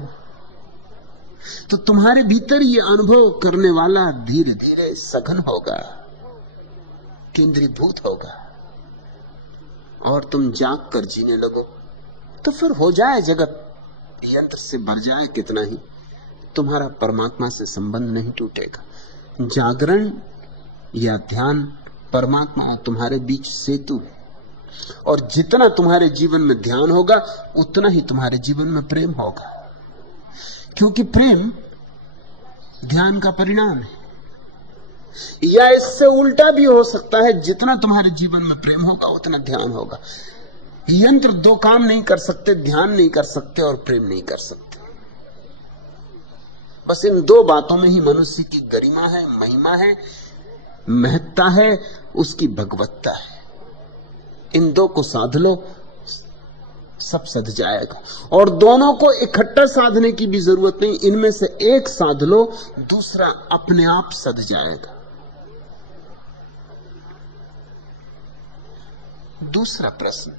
तो तुम्हारे भीतर ये अनुभव करने वाला धीरे धीरे सघन होगा, केंद्रीभूत होगा, और तुम जाग कर जीने लगो। तो फिर हो जाए जगत यंत्र से भर जाए कितना ही, तुम्हारा परमात्मा से संबंध नहीं टूटेगा। जागरण या ध्यान परमात्मा और तुम्हारे बीच सेतु है। और जितना तुम्हारे जीवन में ध्यान होगा उतना ही तुम्हारे जीवन में प्रेम होगा, क्योंकि प्रेम ध्यान का परिणाम है। या इससे उल्टा भी हो सकता है, जितना तुम्हारे जीवन में प्रेम होगा उतना ध्यान होगा। यंत्र दो काम नहीं कर सकते, ध्यान नहीं कर सकते और प्रेम नहीं कर सकते। बस इन दो बातों में ही मनुष्य की गरिमा है, महिमा है, महत्ता है, उसकी भगवत्ता है। इन दो को साध लो, सब सध जाएगा। और दोनों को इकट्ठा साधने की भी जरूरत नहीं, इनमें से एक साध लो, दूसरा अपने आप सध जाएगा। दूसरा प्रश्न,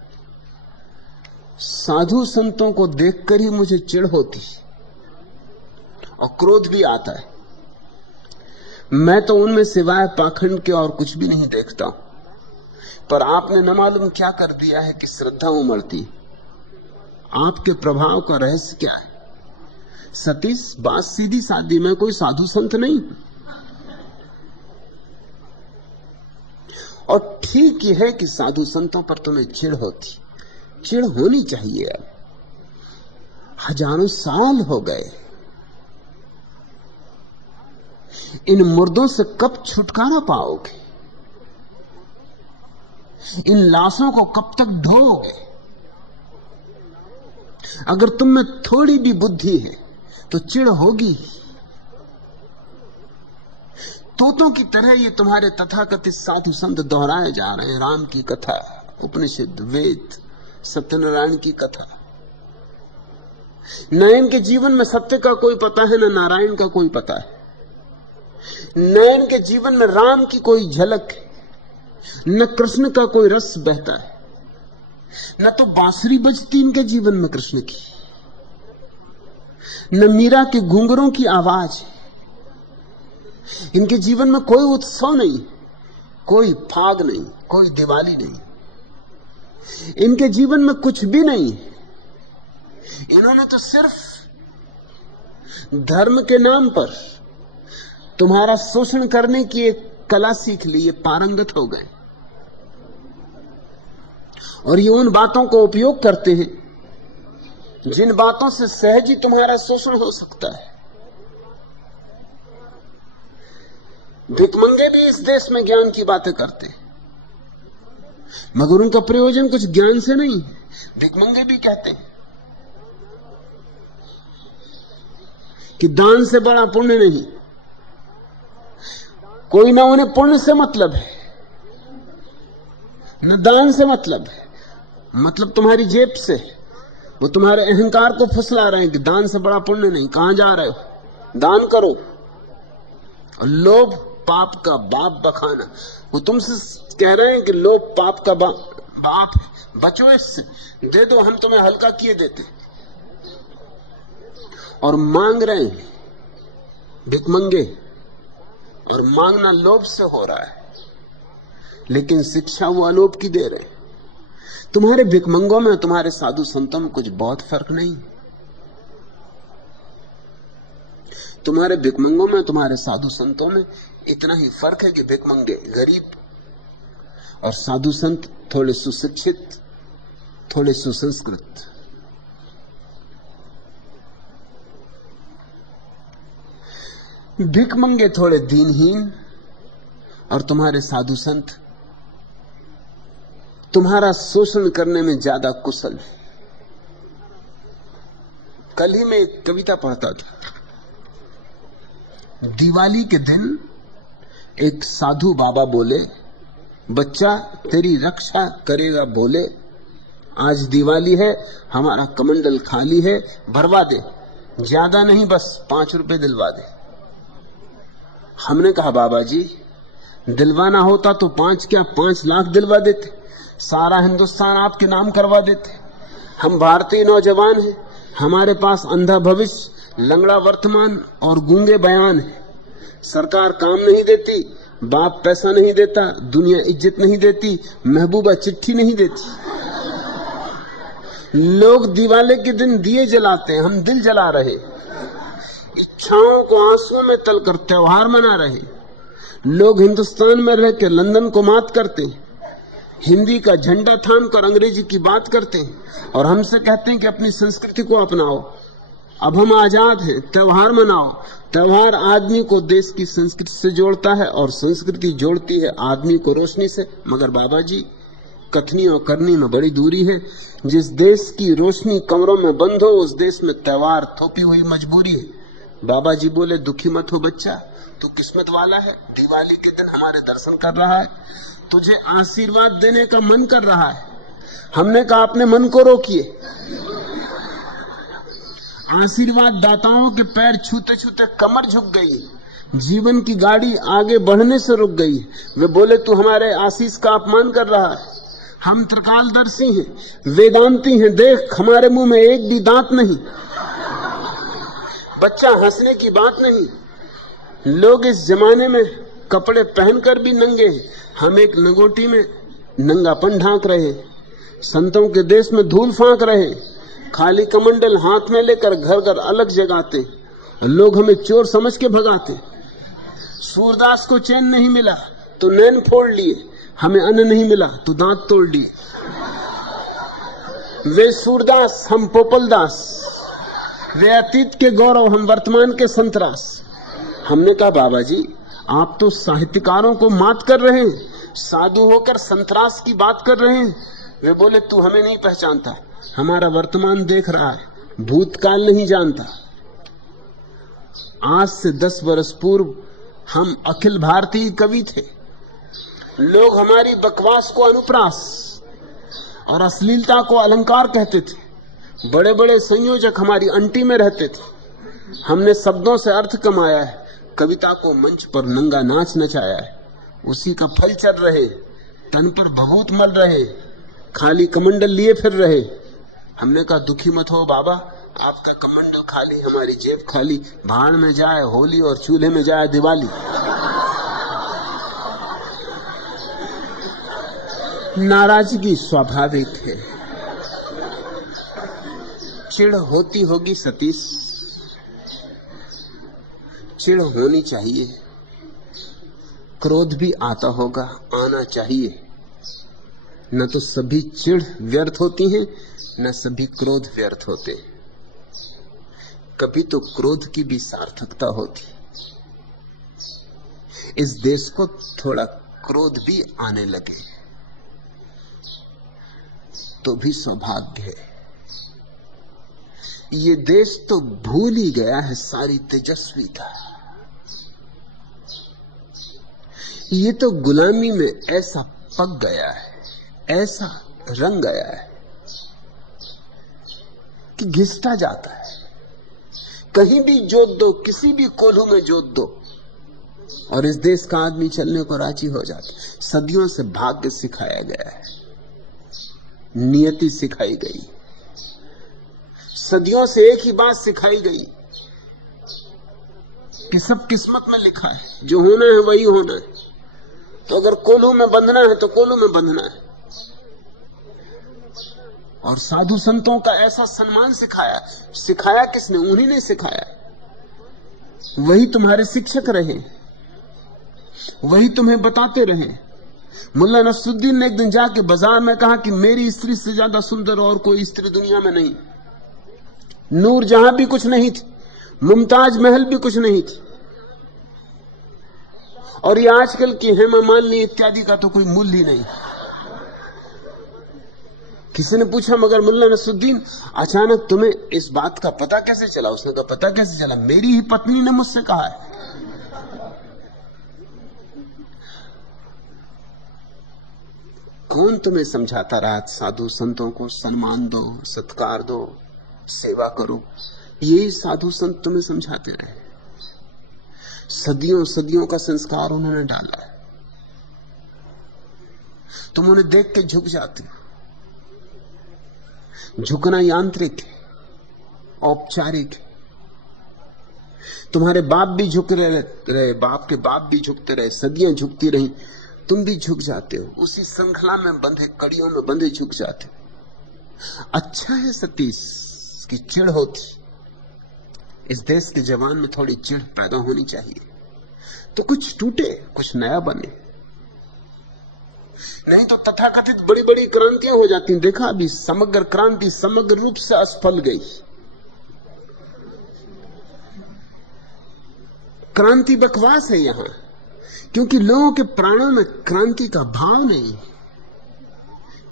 साधु संतों को देखकर ही मुझे चिढ़ होती और क्रोध भी आता है। मैं तो उनमें सिवाय पाखंड के और कुछ भी नहीं देखता हूं, पर आपने न मालूम क्या कर दिया है कि श्रद्धा उमड़ती। आपके प्रभाव का रहस्य क्या है? सतीश, बात सीधी सादी, मैं कोई साधु संत नहीं। और ठीक ही है कि साधु संतों पर तुम्हें चिढ़ होती, चिढ़ होनी चाहिए। अब हजारों साल हो गए, इन मुर्दों से कब छुटकारा पाओगे? इन लाशों को कब तक ढोओगे? अगर तुम में थोड़ी भी बुद्धि है तो चिढ़ होगी। तोतों की तरह ये तुम्हारे तथाकथित साधु संत दोहराए जा रहे हैं। राम की कथा, उपनिषद, वेद, सत्यनारायण की कथा। न इनके जीवन में सत्य का कोई पता है, न नारायण का कोई पता है। न इनके जीवन में राम की कोई झलक है, न कृष्ण का कोई रस बहता है, न तो बांसुरी बजती इनके जीवन में कृष्ण की, न मीरा के घुंघरों की आवाज है। इनके जीवन में कोई उत्सव नहीं, कोई फाग नहीं, कोई दिवाली नहीं। इनके जीवन में कुछ भी नहीं। इन्होंने तो सिर्फ धर्म के नाम पर तुम्हारा शोषण करने की एक कला सीख ली, ये पारंगत हो गए। और ये उन बातों को उपयोग करते हैं जिन बातों से सहज ही तुम्हारा शोषण हो सकता है। भिखमंगे भी इस देश में ज्ञान की बातें करते हैं, मगर उनका प्रयोजन कुछ ज्ञान से नहीं। भिखमंगे भी कहते हैं कि दान से बड़ा पुण्य नहीं। कोई ना उन्हें पुण्य से मतलब है, न दान से मतलब है, मतलब तुम्हारी जेब से। वो तुम्हारे अहंकार को फुसला रहे हैं कि दान से बड़ा पुण्य नहीं। कहां जा रहे हो? दान करो। और लोभ पाप का बाप बखाना, वो तुमसे कह रहे हैं कि लोभ पाप का बाप है, बचो इससे, दे दो, हम तुम्हें हल्का किए देते। और मांग रहे हैं भिखमंगे, और मांगना लोभ से हो रहा है, लेकिन शिक्षा वो अलोभ की दे रहे हैं। तुम्हारे भिखमंगों में, तुम्हारे साधु संतों में कुछ बहुत फर्क नहीं। तुम्हारे भिखमंगों में, तुम्हारे साधु संतों में इतना ही फर्क है कि भिखमंगे गरीब और साधु संत थोड़े सुशिक्षित, थोड़े सुसंस्कृत। भिखमंगे थोड़े दीनहीन और तुम्हारे साधु संत तुम्हारा शोषण करने में ज्यादा कुशल। कल ही मैं एक कविता पढ़ता था। दिवाली के दिन एक साधु बाबा बोले, बच्चा तेरी रक्षा करेगा भोले। आज दिवाली है, हमारा कमंडल खाली है, भरवा दे, ज्यादा नहीं, बस 5 रुपए दिलवा दे। हमने कहा बाबा जी, दिलवाना होता तो 5 क्या 5 लाख दिलवा देते, सारा हिंदुस्तान आपके नाम करवा देते। हम भारतीय नौजवान हैं, हमारे पास अंधा भविष्य, लंगड़ा वर्तमान और गूंगे बयान है। सरकार काम नहीं देती, बाप पैसा नहीं देता, दुनिया इज्जत नहीं देती, महबूबा चिट्ठी नहीं देती। लोग दिवाली के दिन दिए जलाते हैं, हम दिल जला रहे, इच्छाओं को आंसुओं में तलकर त्योहार मना रहे। लोग हिंदुस्तान में रह के लंदन को मात करते हैं, हिंदी का झंडा थाम कर अंग्रेजी की बात करते हैं और हमसे कहते हैं कि अपनी संस्कृति को अपनाओ। अब हम आजाद हैं, त्योहार मनाओ। त्योहार आदमी को देश की संस्कृति से जोड़ता है और संस्कृति जोड़ती है आदमी को रोशनी से। मगर बाबा जी, कथनी और करनी में बड़ी दूरी है। जिस देश की रोशनी कमरों में बंद हो, उस देश में त्योहार थोपी हुई मजबूरी है। बाबा जी बोले, दुखी मत हो बच्चा, तू किस्मत वाला है, दिवाली के दिन हमारे दर्शन कर रहा है, तुझे आशीर्वाद देने का मन कर रहा है। हमने कहा अपने मन को रोकिए। आशीर्वाद दाताओं के पैर छूते छूते कमर झुक गई, जीवन की गाड़ी आगे बढ़ने से रुक गई। वे बोले, तू हमारे आशीष का अपमान कर रहा है। हम त्रिकालदर्शी हैं, वेदांती हैं, देख हमारे मुंह में एक भी दांत नहीं। बच्चा, हंसने की बात नहीं। लोग इस जमाने में कपड़े पहनकर भी नंगे हैं, हम एक लंगोटी में नंगापन ढांक रहे। संतों के देश में धूल फांक रहे, खाली कमंडल हाथ में लेकर घर घर अलग जगाते। लोग हमें चोर समझ के भगाते। सूरदास को चैन नहीं मिला तो नैन फोड़ लिए, हमें अन्न नहीं मिला तो दांत तोड़ लिए। वे सूरदास, हम पोपलदास। वे अतीत के गौरव, हम वर्तमान के संतरास। हमने कहा, बाबा जी आप तो साहित्यकारों को मात कर रहे हैं, साधु होकर संतरास की बात कर रहे हैं। वे बोले, तू हमें नहीं पहचानता, हमारा वर्तमान देख रहा है, भूतकाल नहीं जानता। आज से 10 वर्ष पूर्व हम अखिल भारतीय कवि थे। लोग हमारी बकवास को अनुप्रास और अश्लीलता को अलंकार कहते थे। बड़े बड़े संयोजक हमारी अंटी में रहते थे। हमने शब्दों से अर्थ कमाया है, कविता को मंच पर नंगा नाच नचाया है। उसी का फल चल रहे, तन पर भभूत मल रहे, खाली कमंडल लिए फिर रहे। हमने कहा, दुखी मत हो बाबा, आपका कमंडल खाली, हमारी जेब खाली। भाड़ में जाए होली और चूल्हे में जाए दिवाली। नाराजगी स्वाभाविक है, चिढ़ होती होगी सतीश, चिढ़ होनी चाहिए। क्रोध भी आता होगा, आना चाहिए। न तो सभी चिढ़ व्यर्थ होती हैं, न सभी क्रोध व्यर्थ होते। कभी तो क्रोध की भी सार्थकता होती। इस देश को थोड़ा क्रोध भी आने लगे तो भी सौभाग्य है। ये देश तो भूल ही गया है सारी तेजस्विता। ये तो गुलामी में ऐसा पक गया है, ऐसा रंग गया है कि घिसटा जाता है। कहीं भी जोत दो, किसी भी कोल्हू में जोत दो, और इस देश का आदमी चलने को राजी हो जाता। सदियों से भाग्य सिखाया गया है, नियति सिखाई गई, सदियों से एक ही बात सिखाई गई कि सब किस्मत में लिखा है, जो होना है वही होना है। तो अगर कोल्हू में बंधना है तो कोल्हू में बंधना है। और साधु संतों का ऐसा सम्मान सिखाया। सिखाया किसने? उन्हीं ने सिखाया। वही तुम्हारे शिक्षक रहे, वही तुम्हें बताते रहे। मुल्ला नसरुद्दीन ने एक दिन जाके बाजार में कहा कि मेरी स्त्री से ज्यादा सुंदर और कोई स्त्री दुनिया में नहीं। नूर जहां भी कुछ नहीं थी, मुमताज महल भी कुछ नहीं थी, और ये आजकल की हेमा मालिनी इत्यादि का तो कोई मूल्य ही नहीं। किसी ने पूछा, मगर मुल्ला नसरुद्दीन अचानक तुम्हें इस बात का पता कैसे चला? उसने कहा, पता कैसे चला? मेरी ही पत्नी ने मुझसे कहा है। कौन तुम्हें समझाता रहा साधु संतों को सम्मान दो, सत्कार दो, सेवा करो? यही साधु संत तुम्हें समझाते रहे। सदियों सदियों का संस्कार उन्होंने डाला है। तुम उन्हें देख के झुक जाते हो। झुकना यांत्रिक है, औपचारिक है। तुम्हारे बाप भी झुक रहे, बाप के बाप भी झुकते रहे, सदियां झुकती रही, तुम भी झुक जाते हो। उसी श्रृंखला में बंधे, कड़ियों में बंधे झुक जाते हो। अच्छा है सतीश की चिढ़ होती। इस देश के जवान में थोड़ी चिढ़ पैदा होनी चाहिए, तो कुछ टूटे, कुछ नया बने। नहीं तो तथाकथित बड़ी बड़ी क्रांतियां हो जाती हैं। देखा अभी समग्र क्रांति समग्र रूप से असफल गई। क्रांति बकवास है यहां, क्योंकि लोगों के प्राणों में क्रांति का भाव नहीं।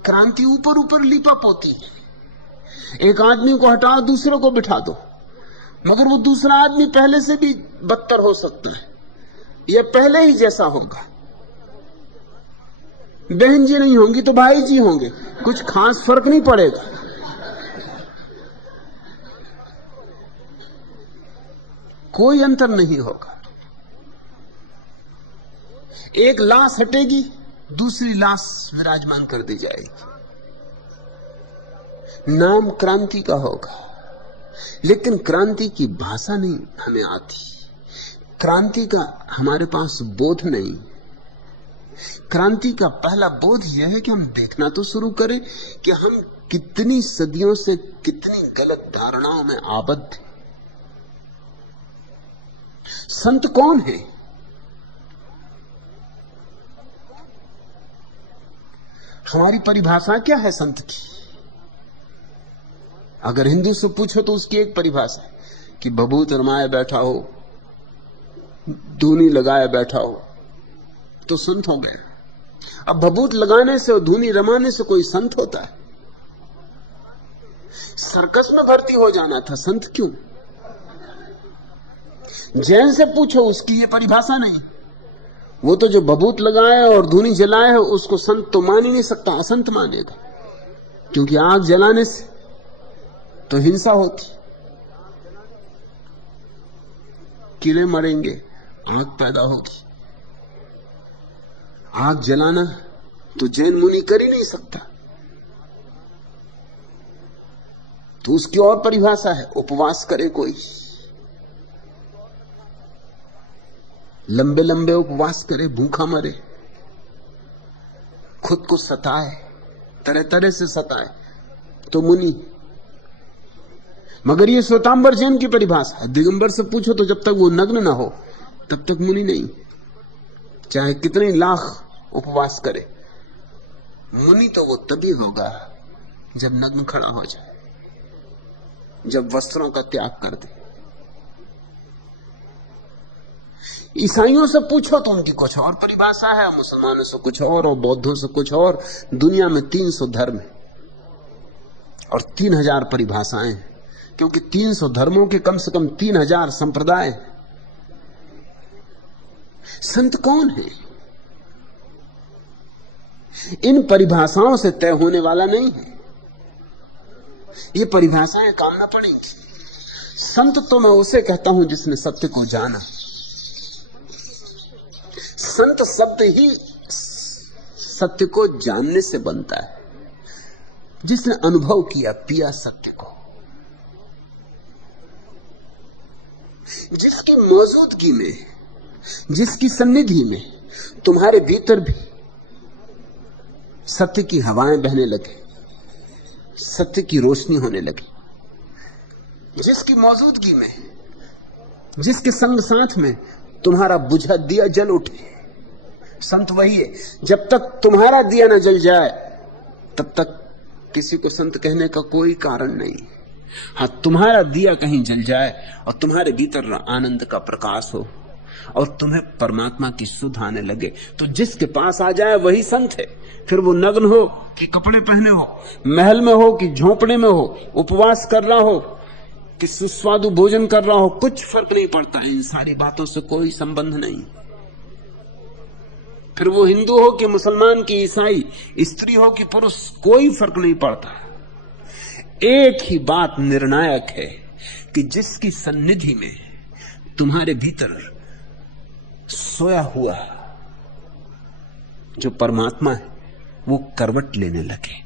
क्रांति ऊपर ऊपर लीपा पोती है। एक आदमी को हटाओ, दूसरे को बिठा दो, मगर वो दूसरा आदमी पहले से भी बदतर हो सकता है, यह पहले ही जैसा होगा। बहन जी नहीं होंगी तो भाई जी होंगे, कुछ खास फर्क नहीं पड़ेगा। कोई अंतर नहीं होगा। एक लाश हटेगी, दूसरी लाश विराजमान कर दी जाएगी। नाम क्रांति का होगा, लेकिन क्रांति की भाषा नहीं हमें आती। क्रांति का हमारे पास बोध नहीं। क्रांति का पहला बोध यह है कि हम देखना तो शुरू करें कि हम कितनी सदियों से कितनी गलत धारणाओं में आबद्ध थे। संत कौन है? हमारी परिभाषा क्या है संत की? अगर हिंदू से पूछो तो उसकी एक परिभाषा है कि भभूत रमाए बैठा हो, धूनी लगाए बैठा हो तो संत हो गए। अब भभूत लगाने से और धूनी रमाने से कोई संत होता है? सर्कस में भर्ती हो जाना था, संत क्यों? जैन से पूछो, उसकी ये परिभाषा नहीं। वो तो जो भभूत लगाए और धूनी जलाए है उसको संत तो मान ही नहीं सकता, असंत मानेगा। क्योंकि आग जलाने से तो हिंसा होती, कीड़े मरेंगे, आग पैदा होगी। आग जलाना तो जैन मुनि कर ही नहीं सकता। तो उसकी और परिभाषा है, उपवास करे कोई, लंबे लंबे उपवास करे, भूखा मरे, खुद को सताए, तरह तरह से सताए तो मुनि। मगर ये श्वेतांबर जैन की परिभाषा है। दिगंबर से पूछो तो जब तक वो नग्न ना हो तब तक मुनि नहीं, चाहे कितने लाख उपवास करे। मुनि तो वो तभी होगा जब नग्न खड़ा हो जाए, जब वस्त्रों का त्याग कर दे। ईसाइयों से पूछो तो उनकी कुछ और परिभाषा है, मुसलमानों से कुछ और बौद्धों से कुछ और। दुनिया में 300 धर्म है और 3000 परिभाषाएं, क्योंकि 300 धर्मों के कम से कम 3000 संप्रदाय। संत कौन है? इन परिभाषाओं से तय होने वाला नहीं है। ये परिभाषाएं काम ना पड़ेंगी। संत तो मैं उसे कहता हूं जिसने सत्य को जाना। संत शब्द ही सत्य को जानने से बनता है, जिसने अनुभव किया, पिया सत्य को, जिसकी मौजूदगी में, जिसकी सन्निधि में तुम्हारे भीतर भी सत्य की हवाएं बहने लगे, सत्य की रोशनी होने लगी, जिसकी मौजूदगी में, जिसके संग साथ में तुम्हारा बुझा दिया जल उठे। संत वही है। जब तक तुम्हारा दिया न जल जाए तब तक किसी को संत कहने का कोई कारण नहीं। हाँ, तुम्हारा दिया कहीं जल जाए और तुम्हारे भीतर आनंद का प्रकाश हो और तुम्हें परमात्मा की सुध आने लगे, तो जिसके पास आ जाए वही संत है। फिर वो नग्न हो कि कपड़े पहने हो, महल में हो कि झोंपड़े में हो, उपवास कर रहा हो कि सुस्वादु भोजन कर रहा हो, कुछ फर्क नहीं पड़ता। इन सारी बातों से कोई संबंध नहीं। फिर वो हिंदू हो कि मुसलमान कि ईसाई, स्त्री हो कि पुरुष, कोई फर्क नहीं पड़ता। एक ही बात निर्णायक है कि जिसकी सन्निधि में तुम्हारे भीतर सोया हुआ जो परमात्मा है वो करवट लेने लगे,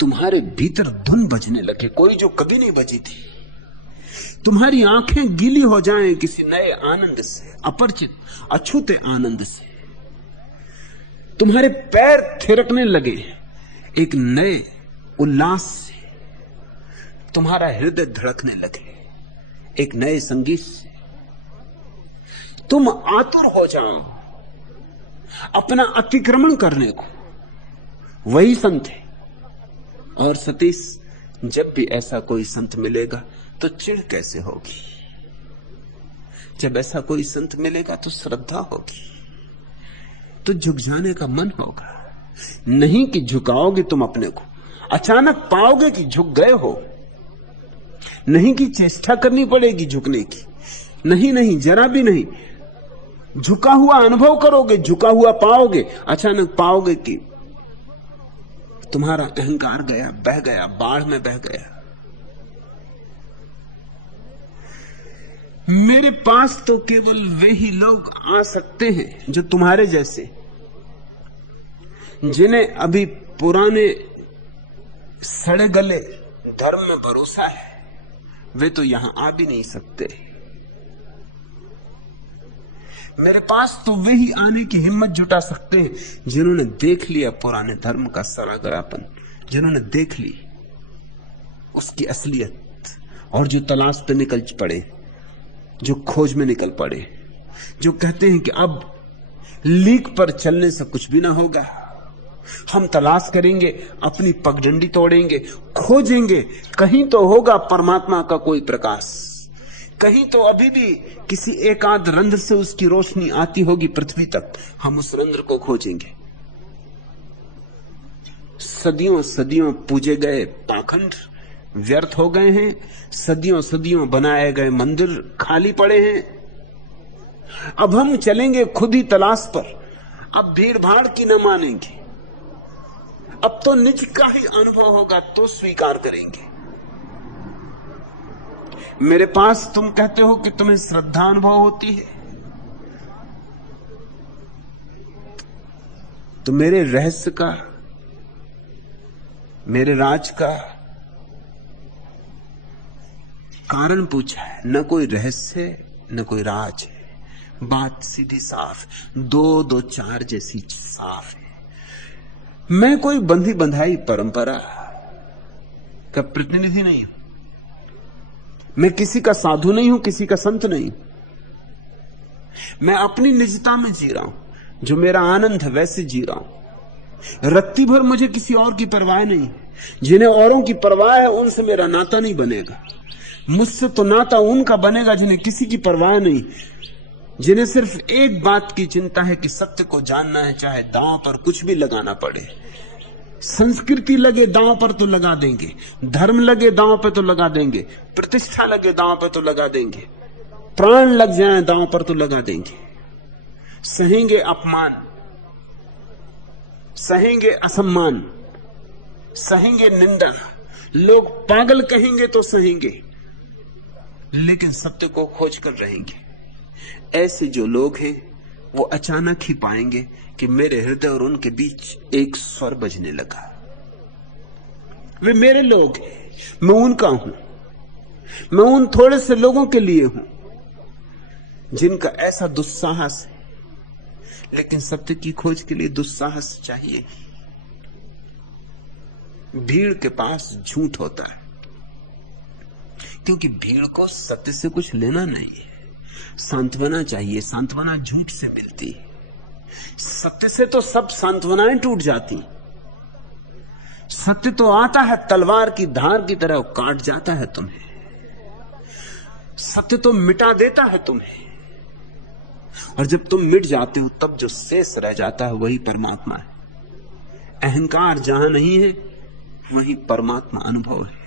तुम्हारे भीतर धुन बजने लगे, कोई जो कभी नहीं बजी थी। तुम्हारी आंखें गीली हो जाएं किसी नए आनंद से, अपरिचित अछूते आनंद से। तुम्हारे पैर थिरकने लगे एक नए उल्लास से, तुम्हारा हृदय धड़कने लगे एक नए संगीत से। तुम आतुर हो जाओ अपना अतिक्रमण करने को, वही संत है। और सतीश, जब भी ऐसा कोई संत मिलेगा तो चिढ़ कैसे होगी? जब ऐसा कोई संत मिलेगा तो श्रद्धा होगी, तो झुक जाने का मन होगा। नहीं कि झुकाओगे तुम अपने को, अचानक पाओगे कि झुक गए हो। नहीं कि चेष्टा करनी पड़ेगी झुकने की, नहीं नहीं, जरा भी नहीं। झुका हुआ अनुभव करोगे, झुका हुआ पाओगे। अचानक पाओगे कि तुम्हारा अहंकार गया, बह गया, बाढ़ में बह गया। मेरे पास तो केवल वे ही लोग आ सकते हैं जो तुम्हारे जैसे, जिन्हें अभी पुराने सड़े गले धर्म में भरोसा है। वे तो यहां आ भी नहीं सकते। मेरे पास तो वे ही आने की हिम्मत जुटा सकते हैं जिन्होंने देख लिया पुराने धर्म का सड़ा गयापन, जिन्होंने देख ली उसकी असलियत, और जो तलाश पे निकल पड़े, जो खोज में निकल पड़े, जो कहते हैं कि अब लीक पर चलने से कुछ भी ना होगा, हम तलाश करेंगे, अपनी पगडंडी तोड़ेंगे, खोजेंगे, कहीं तो होगा परमात्मा का कोई प्रकाश, कहीं तो अभी भी किसी एकाध रंध्र से उसकी रोशनी आती होगी पृथ्वी तक। हम उस रंध्र को खोजेंगे। सदियों सदियों पूजे गए पाखंड व्यर्थ हो गए हैं, सदियों सदियों बनाए गए मंदिर खाली पड़े हैं। अब हम चलेंगे खुद ही तलाश पर। अब भीड़ भाड़ की न मानेंगे, अब तो निज का ही अनुभव होगा तो स्वीकार करेंगे। मेरे पास तुम कहते हो कि तुम्हें श्रद्धा अनुभव होती है, तो मेरे रहस्य का, मेरे राज का कारण पूछा है। न कोई रहस्य न कोई राज है, बात सीधी साफ, दो दो चार जैसी साफ है। मैं कोई बंधी बंधाई परंपरा का प्रतिनिधि नहीं हूं, मैं किसी का साधु नहीं हूं, किसी का संत नहीं। मैं अपनी निजता में जी रहा हूं, जो मेरा आनंद है वैसे जी रहा हूं। रत्ती भर मुझे किसी और की परवाह नहीं। जिन्हें औरों की परवाह है उनसे मेरा नाता नहीं बनेगा। मुझसे तो नाता उनका बनेगा जिन्हें किसी की परवाह नहीं, जिन्हें सिर्फ एक बात की चिंता है कि सत्य को जानना है, चाहे दांव पर कुछ भी लगाना पड़े। संस्कृति लगे दांव पर तो लगा देंगे, धर्म लगे दांव पे तो लगा देंगे, प्रतिष्ठा लगे दांव पे तो लगा देंगे, प्राण लग जाए दांव पर तो लगा देंगे। सहेंगे अपमान, सहेंगे असम्मान, सहेंगे निंदा, लोग पागल कहेंगे तो सहेंगे, लेकिन सत्य को खोज कर रहेंगे। ऐसे जो लोग हैं वो अचानक ही पाएंगे कि मेरे हृदय और उनके बीच एक स्वर बजने लगा। वे मेरे लोग हैं, मैं उनका हूं। मैं उन थोड़े से लोगों के लिए हूं जिनका ऐसा दुस्साहस है, लेकिन सत्य की खोज के लिए दुस्साहस चाहिए। भीड़ के पास झूठ होता है, क्योंकि भीड़ को सत्य से कुछ लेना नहीं है। सांत्वना चाहिए, सांत्वना झूठ से मिलती है। सत्य से तो सब सांत्वनाएं टूट जाती। सत्य तो आता है तलवार की धार की तरह, काट जाता है तुम्हें। सत्य तो मिटा देता है तुम्हें, और जब तुम मिट जाते हो तब जो शेष रह जाता है वही परमात्मा है। अहंकार जहां नहीं है वहीं परमात्मा अनुभव है।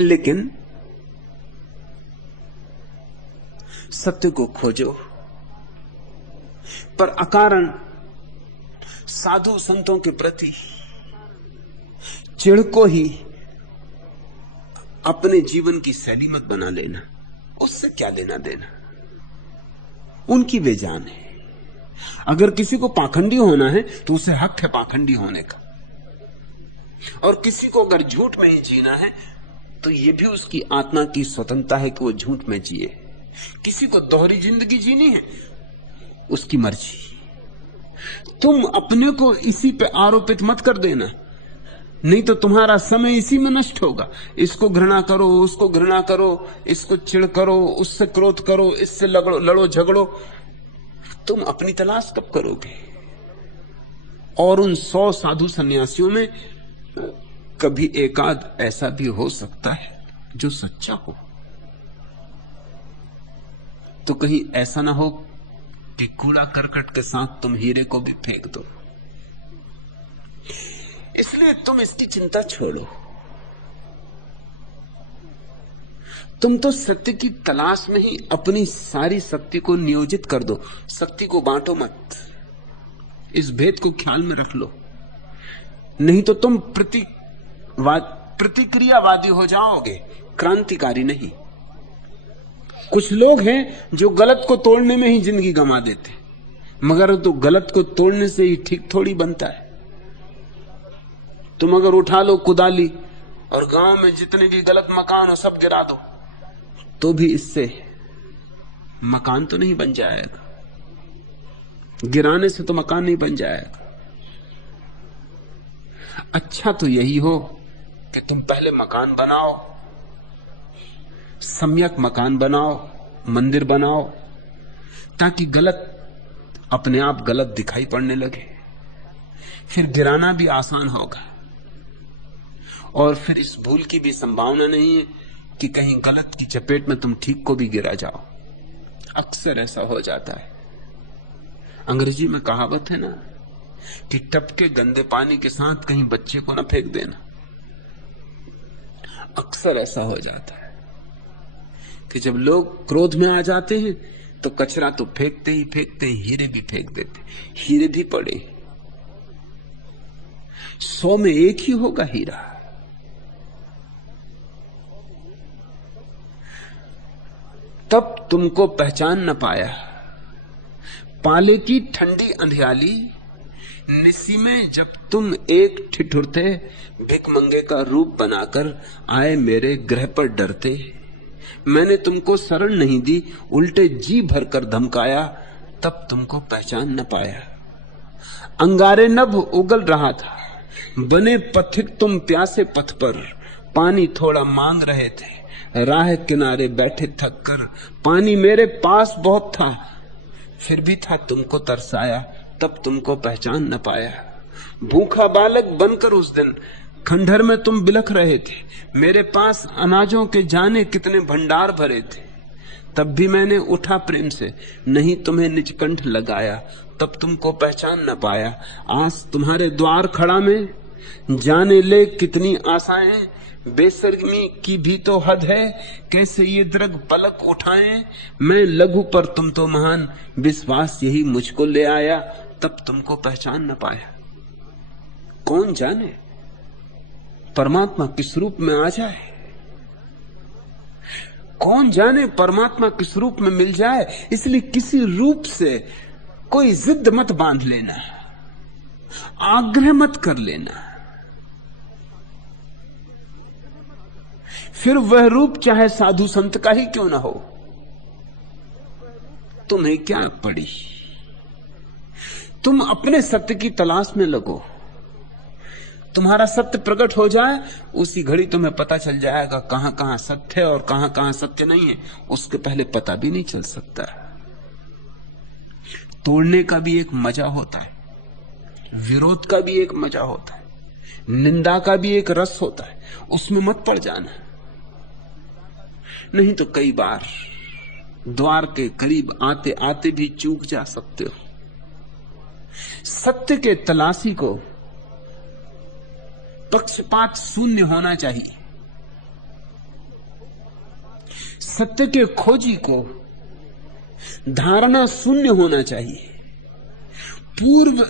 लेकिन सत्य को खोजो, पर अकारण साधु संतों के प्रति चिढ़ को ही अपने जीवन की शैली मत बना लेना। उससे क्या लेना देना, उनकी वे जान है। अगर किसी को पाखंडी होना है तो उसे हक है पाखंडी होने का, और किसी को अगर झूठ में ही जीना है तो यह भी उसकी आत्मा की स्वतंत्रता है कि वो झूठ में जिए। किसी को दोहरी जिंदगी जीनी है, उसकी मर्जी। तुम अपने को इसी पे आरोपित मत कर देना, नहीं तो तुम्हारा समय इसी में नष्ट होगा। इसको घृणा करो, उसको घृणा करो, इसको चिढ़ करो, उससे क्रोध करो, इससे लड़ो झगड़ो। तुम अपनी तलाश कब करोगे? और उन 100 साधु सन्यासियों में कभी एकाध ऐसा भी हो सकता है जो सच्चा हो। तो कहीं ऐसा ना हो कि कूड़ा करकट के साथ तुम हीरे को भी फेंक दो। इसलिए तुम इसकी चिंता छोड़ो। तुम तो सत्य की तलाश में ही अपनी सारी शक्ति को नियोजित कर दो। शक्ति को बांटो मत। इस भेद को ख्याल में रख लो, नहीं तो तुम प्रतिक्रियावादी हो जाओगे, क्रांतिकारी नहीं। कुछ लोग हैं जो गलत को तोड़ने में ही जिंदगी गंवा देते, मगर तो गलत को तोड़ने से ही ठीक थोड़ी बनता है। तुम अगर उठा लो कुदाली और गांव में जितने भी गलत मकान हो सब गिरा दो, तो भी इससे मकान तो नहीं बन जाएगा। गिराने से तो मकान नहीं बन जाएगा। अच्छा तो यही हो कि तुम पहले मकान बनाओ, सम्यक मकान बनाओ, मंदिर बनाओ, ताकि गलत अपने आप गलत दिखाई पड़ने लगे। फिर गिराना भी आसान होगा और फिर इस भूल की भी संभावना नहीं है कि कहीं गलत की चपेट में तुम ठीक को भी गिरा जाओ। अक्सर ऐसा हो जाता है। अंग्रेजी में कहावत है ना कि टपके गंदे पानी के साथ कहीं बच्चे को ना फेंक देना। अक्सर ऐसा हो जाता है कि जब लोग क्रोध में आ जाते हैं तो कचरा तो फेंकते ही फेंकते, हीरे भी फेंक देते। हीरे भी पड़े, 100 में एक ही होगा हीरा। तब तुमको पहचान न पाया। पाले की ठंडी अंधियाली निसी में जब तुम एक ठिठुरते भिखमंगे का रूप बनाकर आए मेरे गृह पर डरते। मैंने तुमको शरण नहीं दी, उल्टे जी भरकर धमकाया, तब तुमको पहचान न पाया। अंगारे नभ उगल रहा था, बने पथिक तुम प्यासे पथ पर, पानी थोड़ा मांग रहे थे, राह किनारे बैठे थक कर। पानी मेरे पास बहुत था, फिर भी था तुमको तरसाया, तब तुमको पहचान न पाया। भूखा बालक बनकर उस दिन खंडहर में तुम बिलख रहे थे, मेरे पास अनाजों के जाने कितने भंडार भरे थे। तब भी मैंने उठा प्रेम से, नहीं तुम्हें निजकंठ लगाया, तब तुमको पहचान न पाया। आज तुम्हारे द्वार खड़ा में जाने ले कितनी आशाएं, बेशर्मी की भी तो हद है, कैसे ये द्रग पलक उठाएं। मैं लघु पर तुम तो महान, विश्वास यही मुझको ले आया, तब तुमको पहचान न पाया। कौन जाने परमात्मा किस रूप में आ जाए, कौन जाने परमात्मा किस रूप में मिल जाए। इसलिए किसी रूप से कोई जिद मत बांध लेना, आग्रह मत कर लेना। फिर वह रूप चाहे साधु संत का ही क्यों ना हो, तुम्हें क्या पड़ी। तुम अपने सत्य की तलाश में लगो। तुम्हारा सत्य प्रकट हो जाए, उसी घड़ी तुम्हें पता चल जाएगा कहां कहां सत्य है और कहां कहां सत्य नहीं है। उसके पहले पता भी नहीं चल सकता। तोड़ने का भी एक मजा होता है, विरोध का भी एक मजा होता है, निंदा का भी एक रस होता है। उसमें मत पड़ जाना, नहीं तो कई बार द्वार के करीब आते आते भी चूक जा सकते हो। सत्य के तलाशी को पक्षपात शून्य होना चाहिए। सत्य के खोजी को धारणा शून्य होना चाहिए। पूर्व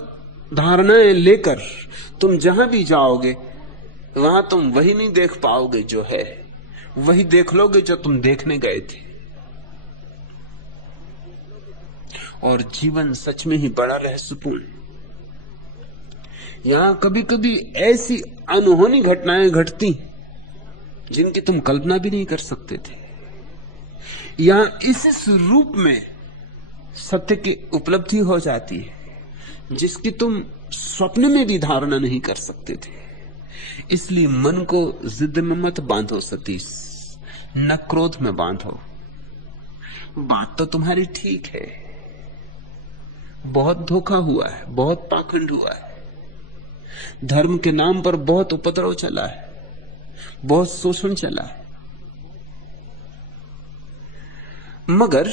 धारणाएं लेकर तुम जहां भी जाओगे वहां तुम वही नहीं देख पाओगे जो है, वही देख लोगे जो तुम देखने गए थे। और जीवन सच में ही बड़ा रहस्यपूर्ण है। यहां कभी कभी ऐसी अनहोनी घटनाएं घटती जिनकी तुम कल्पना भी नहीं कर सकते थे। यहां इस रूप में सत्य की उपलब्धि हो जाती है जिसकी तुम स्वप्न में भी धारणा नहीं कर सकते थे। इसलिए मन को जिद में मत बांधो सतीश, न क्रोध में बांधो। बात तो तुम्हारी ठीक है, बहुत धोखा हुआ है, बहुत पाखंड हुआ है, धर्म के नाम पर बहुत उपद्रव चला है, बहुत शोषण चला है, मगर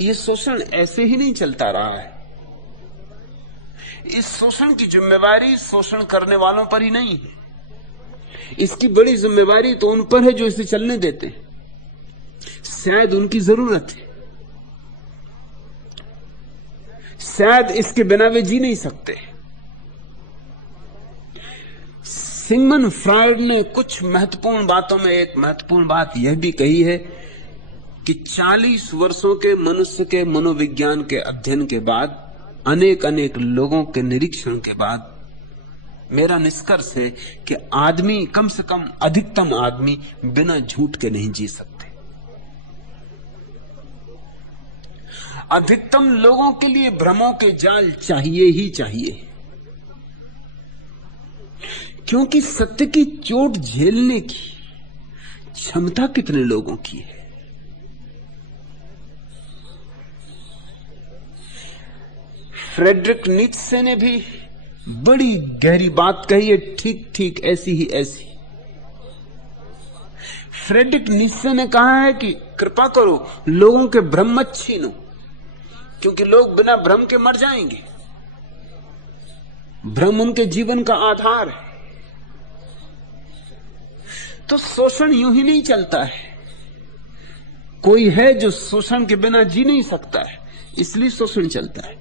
यह शोषण ऐसे ही नहीं चलता रहा है। इस शोषण की जिम्मेवारी शोषण करने वालों पर ही नहीं है, इसकी बड़ी जिम्मेवारी तो उन पर है जो इसे चलने देते हैं। शायद उनकी जरूरत है, शायद इसके बिना वे जी नहीं सकते। सिगमंड फ्रायड ने कुछ महत्वपूर्ण बातों में एक महत्वपूर्ण बात यह भी कही है कि 40 वर्षों के मनुष्य के मनोविज्ञान के अध्ययन के बाद, अनेक अनेक लोगों के निरीक्षण के बाद मेरा निष्कर्ष है कि आदमी, कम से कम अधिकतम आदमी, बिना झूठ के नहीं जी सकते। अधिकतम लोगों के लिए भ्रमों के जाल चाहिए ही चाहिए, क्योंकि सत्य की चोट झेलने की क्षमता कितने लोगों की है। फ्रेडरिक नीत्शे ने भी बड़ी गहरी बात कही है, ठीक ठीक ऐसी ही ऐसी। फ्रेडरिक नीत्शे ने कहा है कि कृपा करो लोगों के भ्रम मत छीनो, क्योंकि लोग बिना भ्रम के मर जाएंगे। भ्रम उनके जीवन का आधार है। तो शोषण यूं ही नहीं चलता है। कोई है जो शोषण के बिना जी नहीं सकता है, इसलिए शोषण चलता है।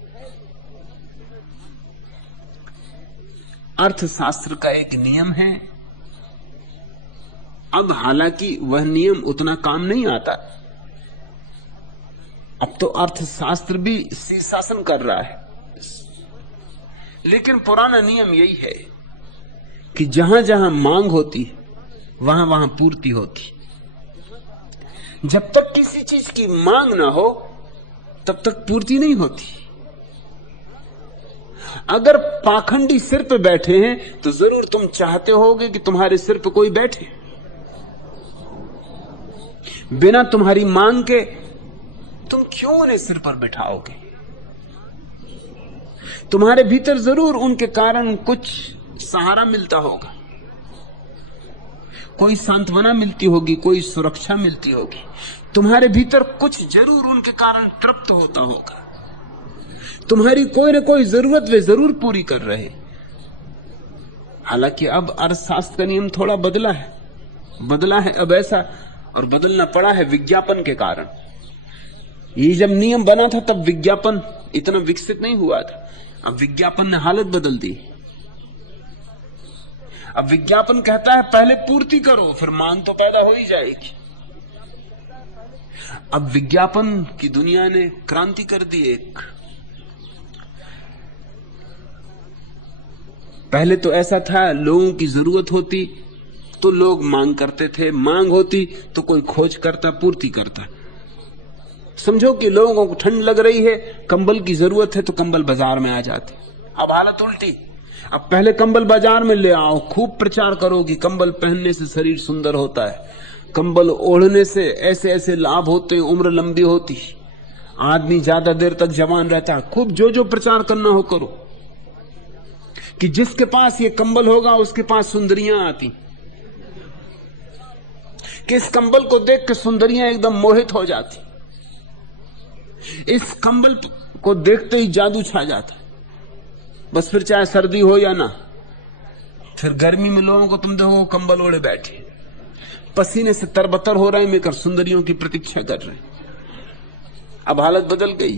अर्थशास्त्र का एक नियम है, अब हालांकि वह नियम उतना काम नहीं आता, अब तो अर्थशास्त्र भी शीर्षासन कर रहा है, लेकिन पुराना नियम यही है कि जहां जहां मांग होती वहां वहां पूर्ति होती। जब तक किसी चीज की मांग ना हो तब तक पूर्ति नहीं होती। अगर पाखंडी सिर पे बैठे हैं तो जरूर तुम चाहते होगे कि तुम्हारे सिर पे कोई बैठे। बिना तुम्हारी मांग के तुम क्यों उन्हें सिर पर बिठाओगे? तुम्हारे भीतर जरूर उनके कारण कुछ सहारा मिलता होगा, कोई सांत्वना मिलती होगी, कोई सुरक्षा मिलती होगी। तुम्हारे भीतर कुछ जरूर उनके कारण तृप्त होता होगा। तुम्हारी कोई ना कोई जरूरत वे जरूर पूरी कर रहे। हालांकि अब अर्थशास्त्र का नियम थोड़ा बदला है अब ऐसा, और बदलना पड़ा है विज्ञापन के कारण। ये जब नियम बना था तब विज्ञापन इतना विकसित नहीं हुआ था। अब विज्ञापन ने हालत बदल दी। अब विज्ञापन कहता है पहले पूर्ति करो, फिर मांग तो पैदा हो ही जाएगी। अब विज्ञापन की दुनिया ने क्रांति कर दी एक। पहले तो ऐसा था, लोगों की जरूरत होती तो लोग मांग करते थे, मांग होती तो कोई खोज करता, पूर्ति करता। समझो कि लोगों को ठंड लग रही है, कंबल की जरूरत है तो कंबल बाजार में आ जाते। अब हालत उल्टी, अब पहले कंबल बाजार में ले आओ, खूब प्रचार करो कि कंबल पहनने से शरीर सुंदर होता है, कंबल ओढ़ने से ऐसे ऐसे लाभ होते हैं, उम्र लंबी होती, आदमी ज्यादा देर तक जवान रहता है। खूब जो जो प्रचार करना हो करो कि जिसके पास ये कंबल होगा उसके पास सुंदरियां आती, कि इस कंबल को देख के सुंदरियां एकदम मोहित हो जाती, इस कंबल को देखते ही जादू छा जाता। बस फिर चाहे सर्दी हो या ना, फिर गर्मी में लोगों को तुम देखो कंबल ओढ़े बैठे, पसीने से तरबतर हो रहे हैं, मिलकर सुंदरियों की प्रतीक्षा कर रहे हैं। अब हालत बदल गई।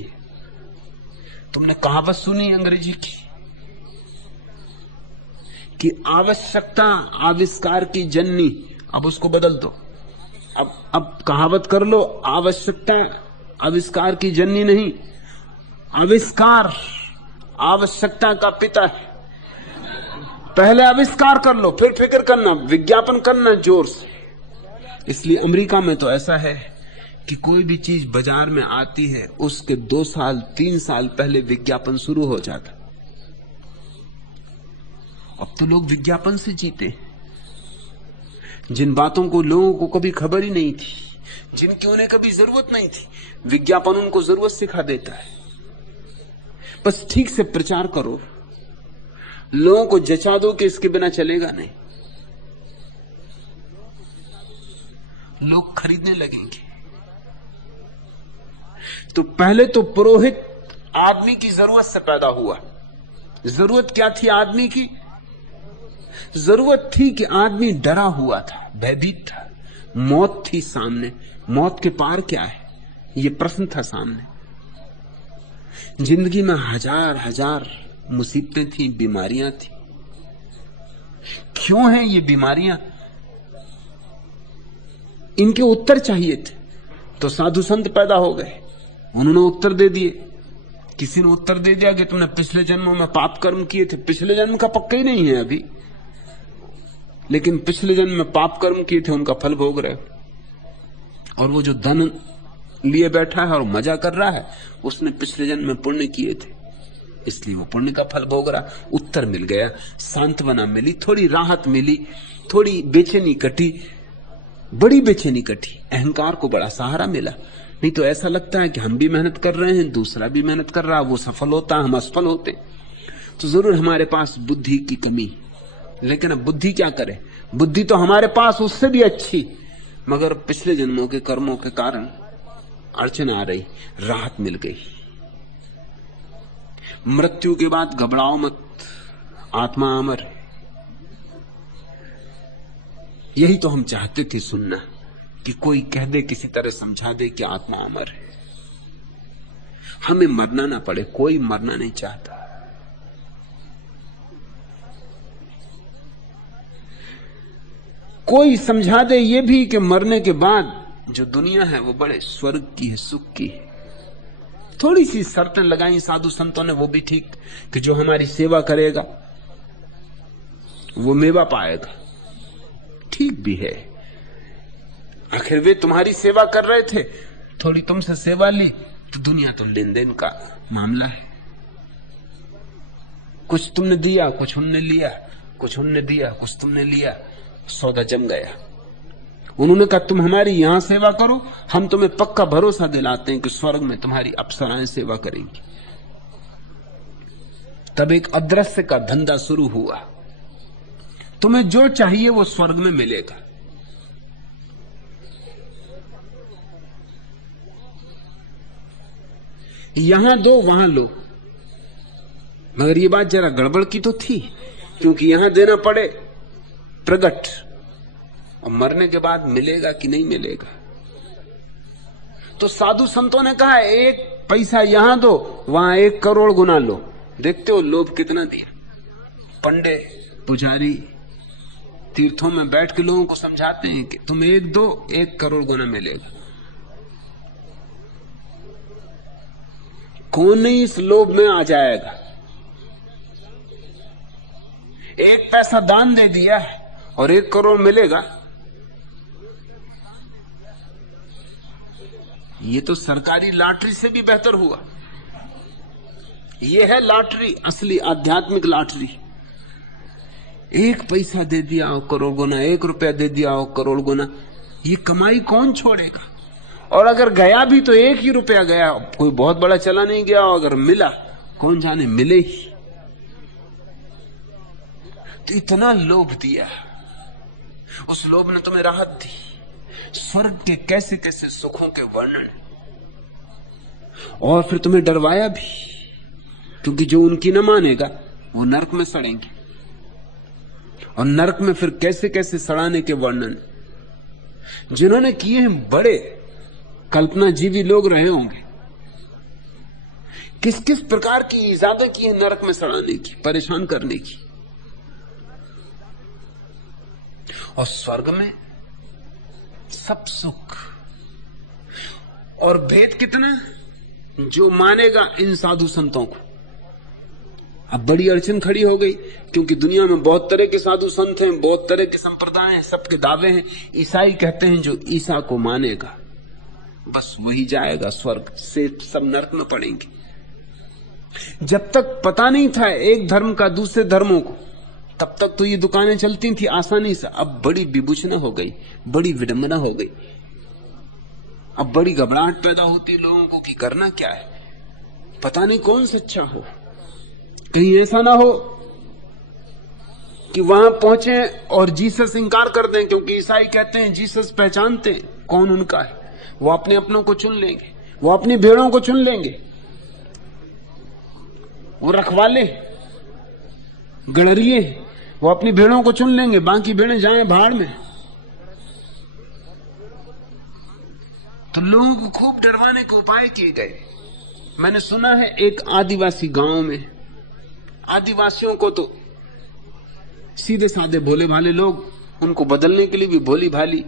तुमने कहावत सुनी अंग्रेजी की कि आवश्यकता आविष्कार की जननी, अब उसको बदल दो। अब कहावत कर लो, आवश्यकता आविष्कार की जननी नहीं, आविष्कार आवश्यकता का पिता है। पहले आविष्कार कर लो, फिर फिक्र करना, विज्ञापन करना जोर से। इसलिए अमेरिका में तो ऐसा है कि कोई भी चीज बाजार में आती है उसके 2 साल 3 साल पहले विज्ञापन शुरू हो जाता। अब तो लोग विज्ञापन से जीते, जिन बातों को लोगों को कभी खबर ही नहीं थी, जिनकी उन्हें कभी जरूरत नहीं थी, विज्ञापन उनको जरूरत सिखा देता है। बस ठीक से प्रचार करो, लोगों को जचा दो कि इसके बिना चलेगा नहीं, लोग खरीदने लगेंगे। तो पहले तो पुरोहित आदमी की जरूरत से पैदा हुआ। जरूरत क्या थी आदमी की? जरूरत थी कि आदमी डरा हुआ था, भयभीत था। मौत थी सामने, मौत के पार क्या है, यह प्रश्न था सामने। जिंदगी में हजार हजार मुसीबतें थी, बीमारियां थी। क्यों हैं ये बीमारियां? इनके उत्तर चाहिए थे। तो साधु संत पैदा हो गए, उन्होंने उत्तर दे दिए। किसी ने उत्तर दे दिया कि तुमने पिछले जन्मों में पाप कर्म किए थे। पिछले जन्म का पक्का ही नहीं है अभी, लेकिन पिछले जन्म में पाप कर्म किए थे, उनका फल भोग रहे हो। और वो जो धन लिए बैठा है और मजा कर रहा है, उसने पिछले जन्म में पुण्य किए थे, इसलिए वो पुण्य का फल भोग रहा। उत्तर मिल गया, सांत्वना मिली, थोड़ी राहत मिली, थोड़ी बेचैनी कटी, बड़ी बेचैनी कटी। अहंकार को बड़ा सहारा मिला। नहीं तो ऐसा लगता है कि हम भी मेहनत कर रहे हैं, दूसरा भी मेहनत कर रहा है, वो सफल होता है, हम असफल होते। तो जरूर हमारे पास बुद्धि की कमी, लेकिन अब बुद्धि क्या करे? बुद्धि तो हमारे पास उससे भी अच्छी, मगर पिछले जन्मों के कर्मों के कारण अड़चन आ रही, राहत मिल गई। मृत्यु के बाद घबराओ मत, आत्मा अमर है। यही तो हम चाहते थे सुनना, कि कोई कह दे, किसी तरह समझा दे कि आत्मा अमर है, हमें मरना ना पड़े। कोई मरना नहीं चाहता। कोई समझा दे ये भी कि मरने के बाद जो दुनिया है वो बड़े स्वर्ग की है, सुख की है। थोड़ी सी शर्तें लगाई साधु संतों ने, वो भी ठीक, कि जो हमारी सेवा करेगा वो मेवा पाएगा। ठीक भी है, आखिर वे तुम्हारी सेवा कर रहे थे, थोड़ी तुमसे सेवा ली, तो दुनिया तो लेन देन का मामला है। कुछ तुमने दिया, कुछ उनने लिया, कुछ उनने दिया, कुछ तुमने लिया, सौदा जम गया। उन्होंने कहा तुम हमारी यहां सेवा करो, हम तुम्हें पक्का भरोसा दिलाते हैं कि स्वर्ग में तुम्हारी अप्सराएं सेवा करेंगी। तब एक अदृश्य का धंधा शुरू हुआ। तुम्हें जो चाहिए वो स्वर्ग में मिलेगा। यहां दो वहां लो। मगर ये बात जरा गड़बड़ की तो थी, क्योंकि यहां देना पड़े प्रगट, और मरने के बाद मिलेगा कि नहीं मिलेगा। तो साधु संतों ने कहा एक पैसा यहां दो, वहां 1 करोड़ गुना लो। देखते हो लोभ कितना दिया। पंडे पुजारी तीर्थों में बैठ के लोगों को समझाते हैं कि तुम 1 दो, 1 करोड़ गुना मिलेगा। कौन नहीं इस लोभ में आ जाएगा? 1 पैसा दान दे दिया और 1 करोड़ मिलेगा। ये तो सरकारी लॉटरी से भी बेहतर हुआ। ये है लॉटरी, असली आध्यात्मिक लॉटरी। 1 पैसा दे दिया और करोड़ गुना, 1 रुपया दे दिया और करोड़ गुना। ये कमाई कौन छोड़ेगा? और अगर गया भी तो 1 ही रुपया गया, कोई बहुत बड़ा चला नहीं गया। और अगर मिला, कौन जाने मिले ही। तो इतना लोभ दिया, उस लोभ ने तुम्हें राहत दी। स्वर्ग के कैसे कैसे सुखों के वर्णन, और फिर तुम्हें डरवाया भी, क्योंकि जो उनकी न मानेगा वो नरक में सड़ेंगे। और नरक में फिर कैसे कैसे सड़ाने के वर्णन जिन्होंने किए हैं, बड़े कल्पनाजीवी लोग रहे होंगे। किस किस प्रकार की इजाजत की है नरक में सड़ाने की, परेशान करने की। और स्वर्ग में सब सुख। और भेद कितना, जो मानेगा इन साधु संतों को। अब बड़ी अड़चन खड़ी हो गई, क्योंकि दुनिया में बहुत तरह के साधु संत हैं, बहुत तरह के संप्रदाय हैं, सबके दावे हैं। ईसाई कहते हैं जो ईसा को मानेगा बस वही जाएगा स्वर्ग से, सब नरक में पड़ेंगे। जब तक पता नहीं था एक धर्म का दूसरे धर्मों को, तब तक तो ये दुकानें चलती थी आसानी से। अब बड़ी विभूषणा हो गई, बड़ी विडंबना हो गई। अब बड़ी घबराहट पैदा होती लोगों को कि करना क्या है, पता नहीं कौन सच्चा हो। कहीं ऐसा ना हो कि वहां पहुंचे और जीसस इंकार कर दें, क्योंकि ईसाई कहते हैं जीसस पहचानते हैं कौन उनका है, वो अपने अपनों को चुन लेंगे। वो अपनी भेड़ों को चुन लेंगे, वो रखवाले गड़रिए वो अपनी भेड़ों को चुन लेंगे, बाकी भेड़ें जाएं भाड़ में। तो लोगों को खूब डरवाने के उपाय किए गए। मैंने सुना है एक आदिवासी गांव में, आदिवासियों को तो सीधे साधे भोले भाले लोग, उनको बदलने के लिए भी भोली भाली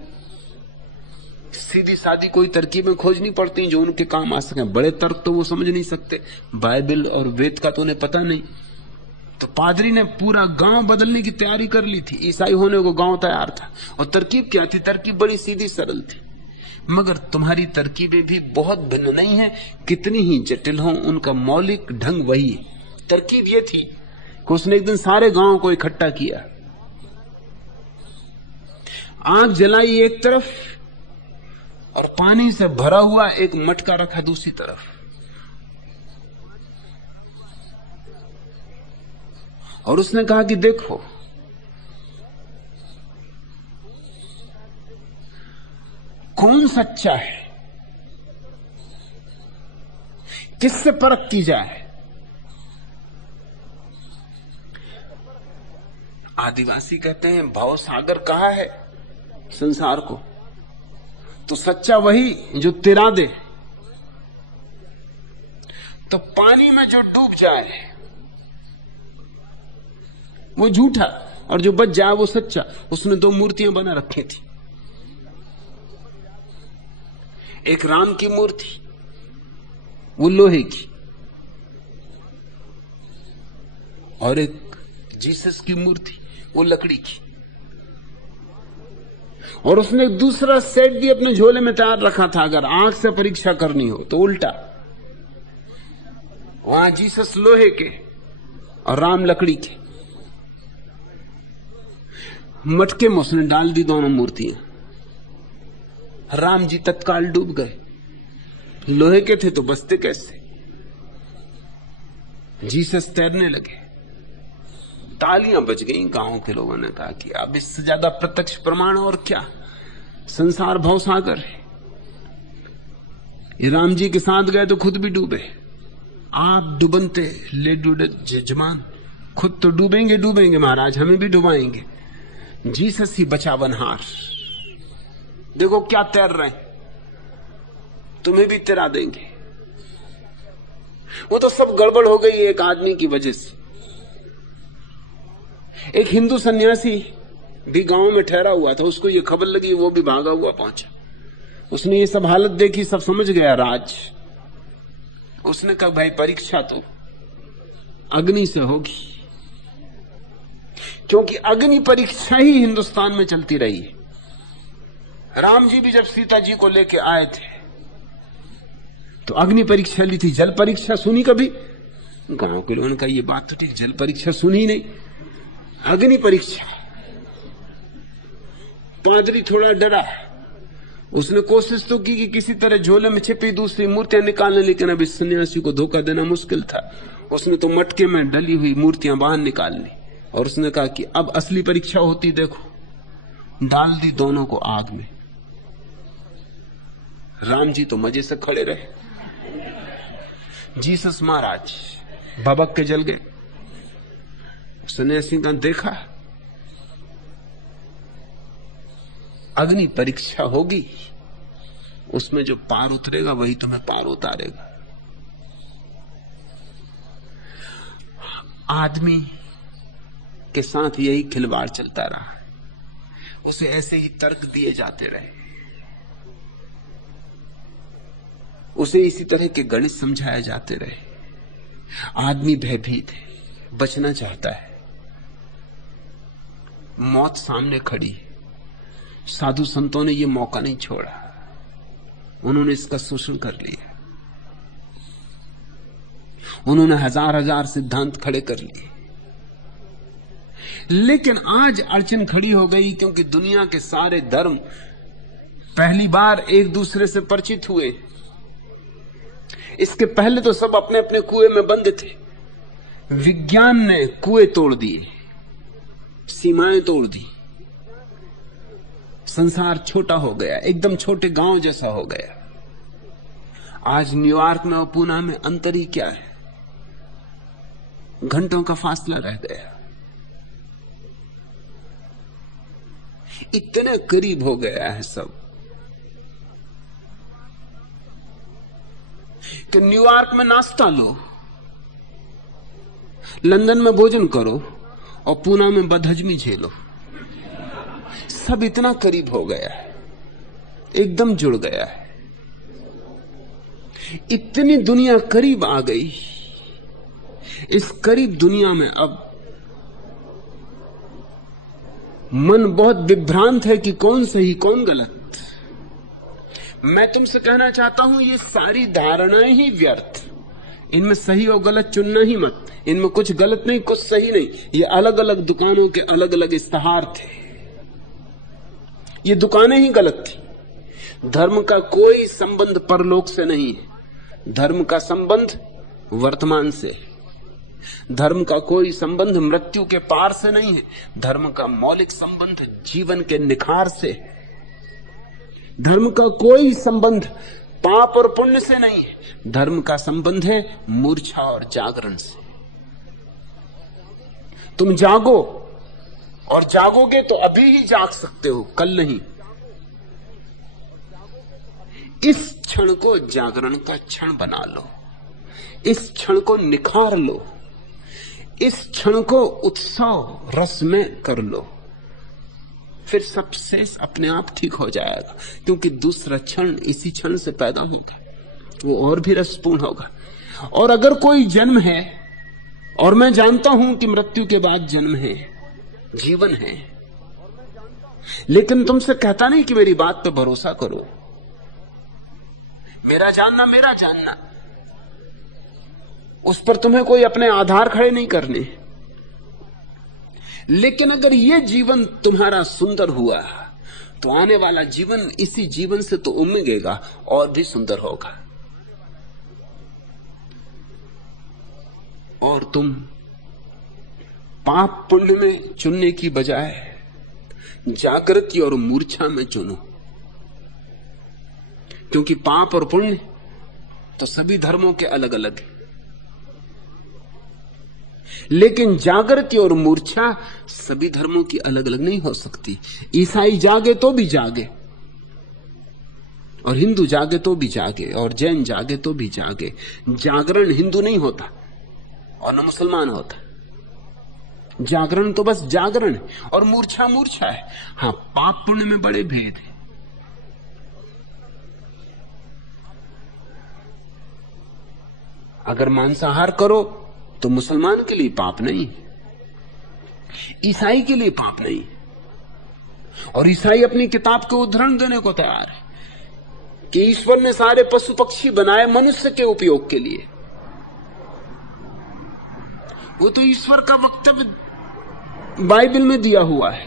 सीधी सादी कोई तरकीबें खोजनी पड़ती जो उनके काम आ सके। बड़े तर्क तो वो समझ नहीं सकते, बाइबल और वेद का तो उन्हें पता नहीं। तो पादरी ने पूरा गांव बदलने की तैयारी कर ली थी, ईसाई होने को गांव तैयार था। और तरकीब क्या थी? तरकीब बड़ी सीधी सरल थी, मगर तुम्हारी तरकीबें भी बहुत भिन्न नहीं है, कितनी ही जटिल हो उनका मौलिक ढंग वही है। तरकीब ये थी कि उसने एक दिन सारे गांव को इकट्ठा किया, आग जलाई एक तरफ और पानी से भरा हुआ एक मटका रखा दूसरी तरफ, और उसने कहा कि देखो कौन सच्चा है, किससे परख की जाए। आदिवासी कहते हैं भाव सागर कहा है संसार को, तो सच्चा वही जो तिरा दे। तो पानी में जो डूब जाए वो झूठा, और जो बच जाए वो सच्चा। उसने दो मूर्तियां बना रखी थी, एक राम की मूर्ति वो लोहे की, और एक जीसस की मूर्ति वो लकड़ी की। और उसने एक दूसरा सेट भी अपने झोले में तैयार रखा था, अगर आंख से परीक्षा करनी हो तो उल्टा, वहां जीसस लोहे के और राम लकड़ी के। मटके में उसने डाल दी दोनों मूर्तियां। राम जी तत्काल डूब गए, लोहे के थे तो बचते कैसे। जीसस तैरने लगे, तालियां बज गईं। गांव के लोगों ने कहा कि अब इससे ज्यादा प्रत्यक्ष प्रमाण और क्या, संसार भवसागर है। ये राम जी के साथ गए तो खुद भी डूबे। आप डूबनते ले डूबे जजमान, खुद तो डूबेंगे डूबेंगे महाराज, हमें भी डुबाएंगे। जीसस ही बचावनहार, देखो क्या तैर रहे हैं, तुम्हें भी तिरा देंगे। वो तो सब गड़बड़ हो गई एक आदमी की वजह से। एक हिंदू सन्यासी भी गांव में ठहरा हुआ था, उसको ये खबर लगी, वो भी भागा हुआ पहुंचा। उसने ये सब हालत देखी, सब समझ गया राज। उसने कहा भाई परीक्षा तो अग्नि से होगी, क्योंकि अग्नि परीक्षा ही हिंदुस्तान में चलती रही है। राम जी भी जब सीता जी को लेके आए थे तो अग्नि परीक्षा ली थी, जल परीक्षा सुनी कभी? गांव के लोगों ने कहा ये बात तो ठीक, जल परीक्षा सुनी नहीं, अग्नि परीक्षा। पादरी थोड़ा डरा, उसने कोशिश तो की कि किसी तरह झोले में छिपी दूसरी मूर्तियां निकालने, लेकिन अब इस सन्यासी को धोखा देना मुश्किल था। उसने तो मटके में डली हुई मूर्तियां बाहर निकाल ली, और उसने कहा कि अब असली परीक्षा होती, देखो। डाल दी दोनों को आग में। राम जी तो मजे से खड़े रहे, जीसस महाराज भबक के जल गए। सन्यासी ने देखा अग्नि परीक्षा होगी, उसमें जो पार उतरेगा वही तुम्हें पार उतारेगा। आदमी के साथ यही खिलवाड़ चलता रहा, उसे ऐसे ही तर्क दिए जाते रहे, उसे इसी तरह के गणित समझाए जाते रहे। आदमी भयभीत है, बचना चाहता है, मौत सामने खड़ी है। साधु संतों ने यह मौका नहीं छोड़ा, उन्होंने इसका शोषण कर लिया। उन्होंने हजार हजार सिद्धांत खड़े कर लिए। लेकिन आज अड़चन खड़ी हो गई, क्योंकि दुनिया के सारे धर्म पहली बार एक दूसरे से परिचित हुए। इसके पहले तो सब अपने अपने कुएं में बंद थे। विज्ञान ने कुएं तोड़ दिए, सीमाएं तोड़ दी, संसार छोटा हो गया, एकदम छोटे गांव जैसा हो गया। आज न्यूयॉर्क में और पूना में अंतर ही क्या है, घंटों का फासला रह गया। इतने करीब हो गया है सब कि न्यूयॉर्क में नाश्ता लो, लंदन में भोजन करो और पूना में बदहजमी झेलो। सब इतना करीब हो गया है, एकदम जुड़ गया है। इतनी दुनिया करीब आ गई। इस करीब दुनिया में अब मन बहुत विभ्रांत है कि कौन सही कौन गलत। मैं तुमसे कहना चाहता हूं ये सारी धारणाएं ही व्यर्थ, इनमें सही और गलत चुनना ही मत। इनमें कुछ गलत नहीं कुछ सही नहीं, ये अलग अलग दुकानों के अलग अलग इस्तेहार थे। ये दुकानें ही गलत थी। धर्म का कोई संबंध परलोक से नहीं है, धर्म का संबंध वर्तमान से। धर्म का कोई संबंध मृत्यु के पार से नहीं है, धर्म का मौलिक संबंध जीवन के निखार से। धर्म का कोई संबंध पाप और पुण्य से नहीं है, धर्म का संबंध है मूर्छा और जागरण से। तुम जागो, और जागोगे तो अभी ही जाग सकते हो, कल नहीं। इस क्षण को जागरण का क्षण बना लो, इस क्षण को निखार लो, इस क्षण को उत्सव रस में कर लो, फिर सब शेष अपने आप ठीक हो जाएगा। क्योंकि दूसरा क्षण इसी क्षण से पैदा होगा, वो और भी रसपूर्ण होगा। और अगर कोई जन्म है, और मैं जानता हूं कि मृत्यु के बाद जन्म है, जीवन है, लेकिन तुमसे कहता नहीं कि मेरी बात पे भरोसा करो। मेरा जानना उस पर तुम्हें कोई अपने आधार खड़े नहीं करने। लेकिन अगर यह जीवन तुम्हारा सुंदर हुआ तो आने वाला जीवन इसी जीवन से तो उम्मीदेगा और भी सुंदर होगा। और तुम पाप पुण्य में चुनने की बजाय जागृति और मूर्छा में चुनो। क्योंकि पाप और पुण्य तो सभी धर्मों के अलग अलग है, लेकिन जागृति और मूर्छा सभी धर्मों की अलग अलग नहीं हो सकती। ईसाई जागे तो भी जागे, और हिंदू जागे तो भी जागे, और जैन जागे तो भी जागे। जागरण हिंदू नहीं होता और न मुसलमान होता। जागरण तो बस जागरण है, और मूर्छा मूर्छा है। हां, पाप पुण्य में बड़े भेद हैं। अगर मांसाहार करो तो मुसलमान के लिए पाप नहीं, ईसाई के लिए पाप नहीं। और ईसाई अपनी किताब के उदाहरण देने को तैयार है कि ईश्वर ने सारे पशु पक्षी बनाए मनुष्य के उपयोग के लिए। वो तो ईश्वर का वक्तव्य बाइबल में दिया हुआ है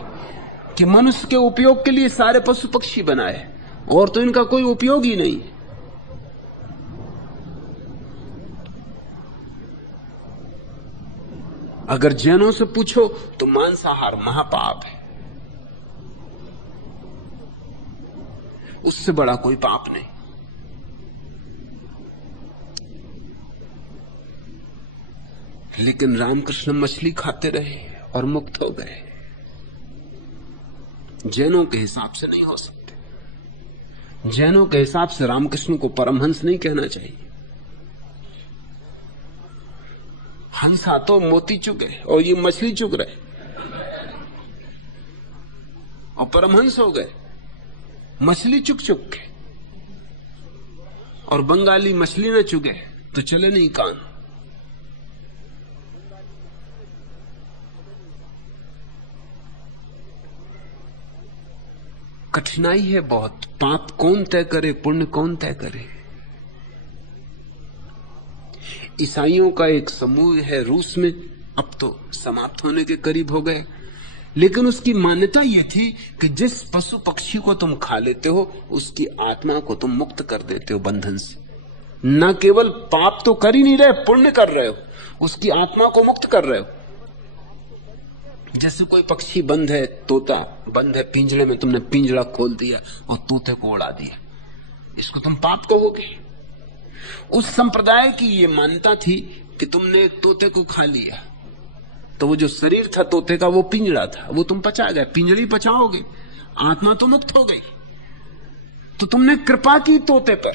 कि मनुष्य के उपयोग के लिए सारे पशु पक्षी बनाए, और तो इनका कोई उपयोग ही नहीं। अगर जैनों से पूछो तो मांसाहार महापाप है, उससे बड़ा कोई पाप नहीं। लेकिन रामकृष्ण मछली खाते रहे और मुक्त हो गए। जैनों के हिसाब से नहीं हो सकते। जैनों के हिसाब से रामकृष्ण को परमहंस नहीं कहना चाहिए। हंसा तो मोती चुग गए और ये मछली चुग रहे, और परमहंस हो गए मछली चुग चुग के। और बंगाली मछली न चुगे तो चले नहीं कान। कठिनाई है बहुत। पाप कौन तय करे, पुण्य कौन तय करे? ईसाइयों का एक समूह है रूस में, अब तो समाप्त होने के करीब हो गए, लेकिन उसकी मान्यता यह थी कि जिस पशु पक्षी को तुम खा लेते हो उसकी आत्मा को तुम मुक्त कर देते हो बंधन से। न केवल पाप तो कर ही नहीं रहे, पुण्य कर रहे हो, उसकी आत्मा को मुक्त कर रहे हो। जैसे कोई पक्षी बंद है, तोता बंद है पिंजरे में, तुमने पिंजरा खोल दिया और तोते को उड़ा दिया, इसको तुम पाप कहोगे। उस संप्रदाय की ये मान्यता थी कि तुमने एक तोते को खा लिया तो वो जो शरीर था तोते का वो पिंजड़ा था, वो तुम पचा गए, पिंजड़ी पचाओगे, आत्मा तो मुक्त हो गई। तो तुमने कृपा की तोते पर,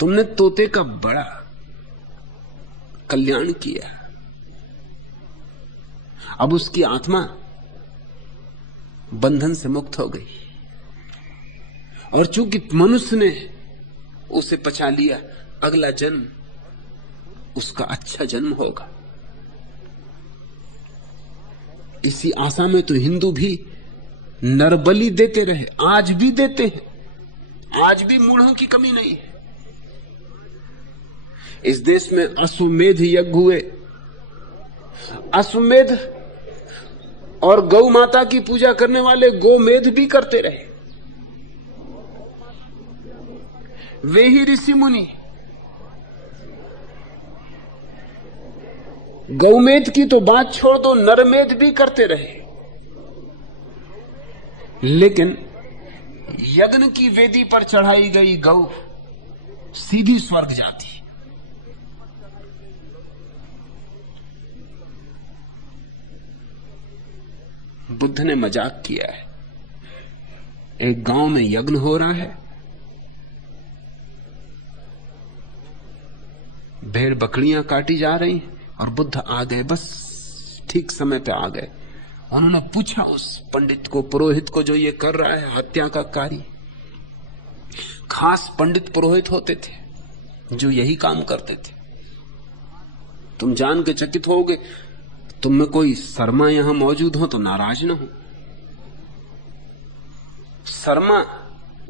तुमने तोते का बड़ा कल्याण किया। अब उसकी आत्मा बंधन से मुक्त हो गई और चूंकि मनुष्य ने उसे पचा लिया, अगला जन्म उसका अच्छा जन्म होगा। इसी आशा में तो हिंदू भी नरबलि देते रहे, आज भी देते हैं, आज भी मूढ़ों की कमी नहीं है। इस देश में अश्वमेध यज्ञ हुए, अश्वमेध और गौ माता की पूजा करने वाले गोमेध भी करते रहे। वे ही ऋषि मुनि गौमेध की तो बात छोड़ दो, नरमेध भी करते रहे। लेकिन यज्ञ की वेदी पर चढ़ाई गई गौ सीधी स्वर्ग जाती। बुद्ध ने मजाक किया है। एक गांव में यज्ञ हो रहा है, भेड़ बकरियां काटी जा रही और बुद्ध आ गए, बस ठीक समय पे आ गए। उन्होंने पूछा उस पंडित को, पुरोहित को, जो ये कर रहा है हत्या का कार्य। खास पंडित पुरोहित होते थे जो यही काम करते थे। तुम जान के चकित होगे, तुम में कोई शर्मा यहां मौजूद हो तो नाराज न हो। शर्मा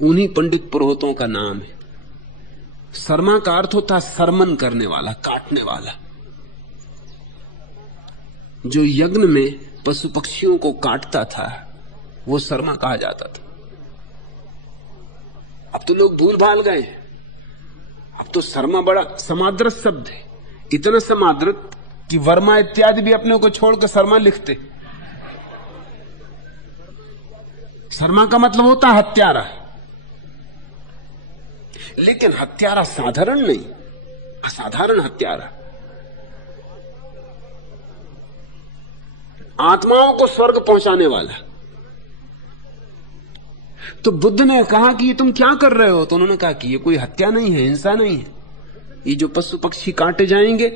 उन्हीं पंडित पुरोहितों का नाम है। शर्मा का अर्थ होता शर्मन करने वाला, काटने वाला। जो यज्ञ में पशु पक्षियों को काटता था वो शर्मा कहा जाता था। अब तो लोग भूल भाल गए, अब तो शर्मा बड़ा समादृत शब्द है, इतना समादृत कि वर्मा इत्यादि भी अपने को छोड़कर शर्मा लिखते। शर्मा का मतलब होता हत्यारा, लेकिन हत्यारा साधारण नहीं, असाधारण हत्यारा। आत्माओं को स्वर्ग पहुंचाने वाला। तो बुद्ध ने कहा कि ये तुम क्या कर रहे हो? तो उन्होंने कहा कि ये कोई हत्या नहीं है, हिंसा नहीं है। ये जो पशु पक्षी काटे जाएंगे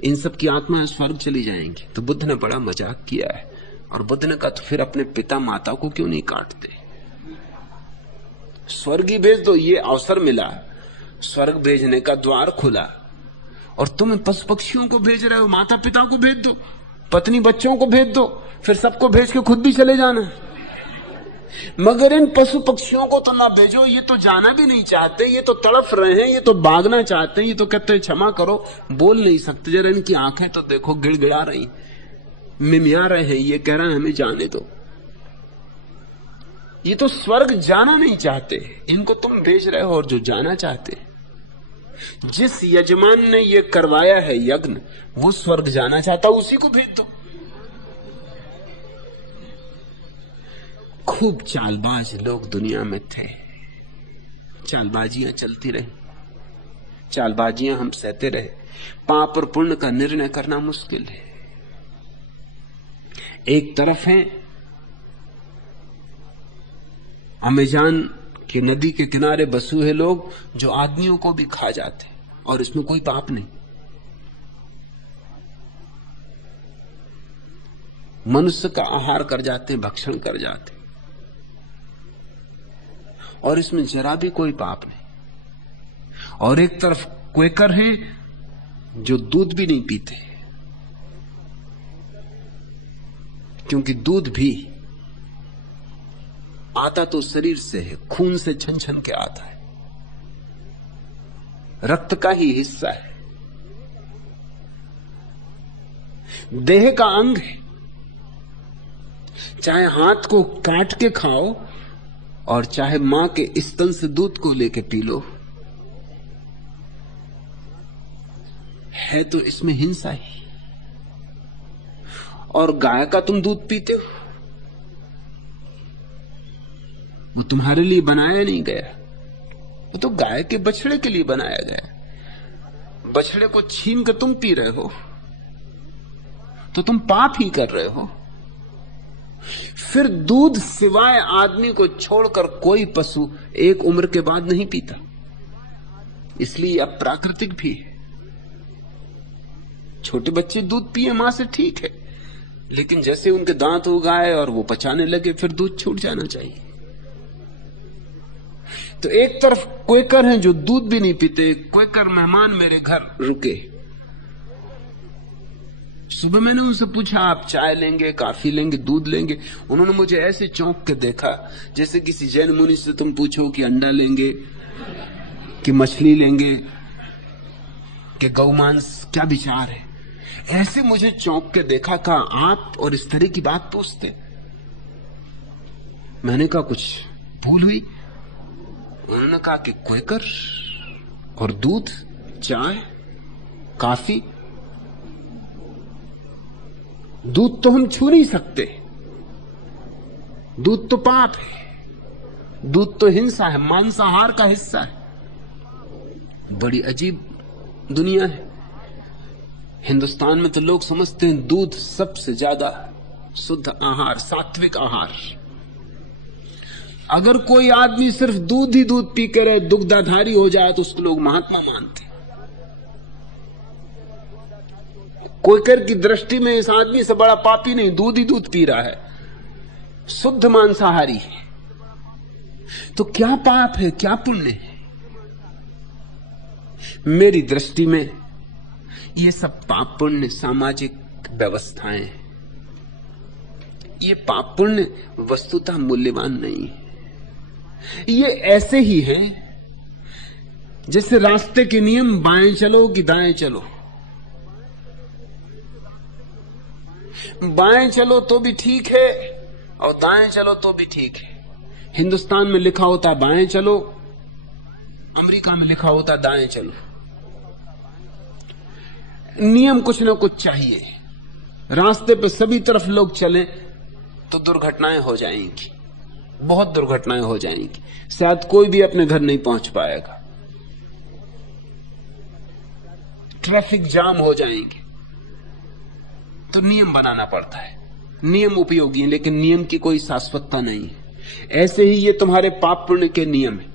इन सब की आत्माएं स्वर्ग चली जाएंगी। तो बुद्ध ने बड़ा मजाक किया है और बुद्ध ने कहा तो फिर अपने पिता माता को क्यों नहीं काटते, स्वर्ग ही भेज दो। ये अवसर मिला, स्वर्ग भेजने का द्वार खुला और तुम पशु पक्षियों को भेज रहे हो। माता पिता को भेज दो, पत्नी बच्चों को भेज दो, फिर सबको भेज के खुद भी चले जाना। मगर इन पशु पक्षियों को तो ना भेजो, ये तो जाना भी नहीं चाहते, ये तो तड़फ रहे हैं, ये तो भागना चाहते हैं, ये तो कहते हैं क्षमा करो, बोल नहीं सकते। जरा इनकी आंखें तो देखो, गिड़गिड़ा रही, मिमिया रहे हैं, ये कह रहे हैं हमें जाने दो। ये तो स्वर्ग जाना नहीं चाहते, इनको तुम भेज रहे हो। और जो जाना चाहते, जिस यजमान ने ये करवाया है यज्ञ, वो स्वर्ग जाना चाहता, उसी को भेज दो। खूब चालबाज लोग दुनिया में थे, चालबाजियां चलती रही, चालबाजियां हम सहते रहे। पाप और पुण्य का निर्णय करना मुश्किल है। एक तरफ है अमेज़न की नदी के किनारे बसे हुए लोग जो आदमियों को भी खा जाते और इसमें कोई पाप नहीं। मनुष्य का आहार कर जाते, भक्षण कर जाते, और इसमें जरा भी कोई पाप नहीं। और एक तरफ क्वेकर हैं जो दूध भी नहीं पीते, क्योंकि दूध भी आता तो शरीर से है, खून से छन छन के आता है, रक्त का ही हिस्सा है, देह का अंग है। चाहे हाथ को काट के खाओ और चाहे मां के स्तन से दूध को लेके पी लो, है तो इसमें हिंसा ही। और गाय का तुम दूध पीते हो, वो तुम्हारे लिए बनाया नहीं गया, वो तो गाय के बछड़े के लिए बनाया गया। बछड़े को छीन कर तुम पी रहे हो तो तुम पाप ही कर रहे हो। फिर दूध सिवाय आदमी को छोड़कर कोई पशु एक उम्र के बाद नहीं पीता, इसलिए अप्राकृतिक भी है। छोटे बच्चे दूध पिए मां से ठीक है, लेकिन जैसे उनके दांत उगाए और वो पचाने लगे फिर दूध छूट जाना चाहिए। तो एक तरफ क्वेकर हैं जो दूध भी नहीं पीते। क्वेकर मेहमान मेरे घर रुके, सुबह मैंने उनसे पूछा आप चाय लेंगे, कॉफी लेंगे, दूध लेंगे? उन्होंने मुझे ऐसे चौंक के देखा जैसे किसी जैन मुनि से तुम पूछो कि अंडा लेंगे कि मछली लेंगे कि गौमांस, क्या विचार है? ऐसे मुझे चौंक के देखा। कहा आप और इस तरह की बात पूछते? मैंने कहा कुछ भूल हुई? उन्होंने कहा कि क्वेकर और दूध, चाय, कॉफी। दूध तो हम छू नहीं सकते, दूध तो पाप है, दूध तो हिंसा है, मांसाहार का हिस्सा है। बड़ी अजीब दुनिया है। हिंदुस्तान में तो लोग समझते हैं दूध सबसे ज्यादा शुद्ध आहार, सात्विक आहार। अगर कोई आदमी सिर्फ दूध ही दूध पी कर दुग्धाधारी हो जाए तो उसको लोग महात्मा मानते हैं। क्वेकर की दृष्टि में इस आदमी से बड़ा पापी नहीं, दूध ही दूध पी रहा है, शुद्ध मांसाहारी है। तो क्या पाप है, क्या पुण्य है? मेरी दृष्टि में ये सब पाप पुण्य सामाजिक व्यवस्थाएं हैं। ये पाप पुण्य वस्तुतः मूल्यवान नहीं है। ये ऐसे ही है जैसे रास्ते के नियम, बाएं चलो कि दाएं चलो। बाएं चलो तो भी ठीक है और दाएं चलो तो भी ठीक है। हिंदुस्तान में लिखा होता बाएं चलो, अमेरिका में लिखा होता दाएं चलो। नियम कुछ ना कुछ चाहिए। रास्ते पे सभी तरफ लोग चलें तो दुर्घटनाएं हो जाएंगी, बहुत दुर्घटनाएं हो जाएंगी। शायद कोई भी अपने घर नहीं पहुंच पाएगा, ट्रैफिक जाम हो जाएंगे। तो नियम बनाना पड़ता है। नियम उपयोगी हैं, लेकिन नियम की कोई शाश्वतता नहीं है। ऐसे ही ये तुम्हारे पाप पुण्य के नियम है।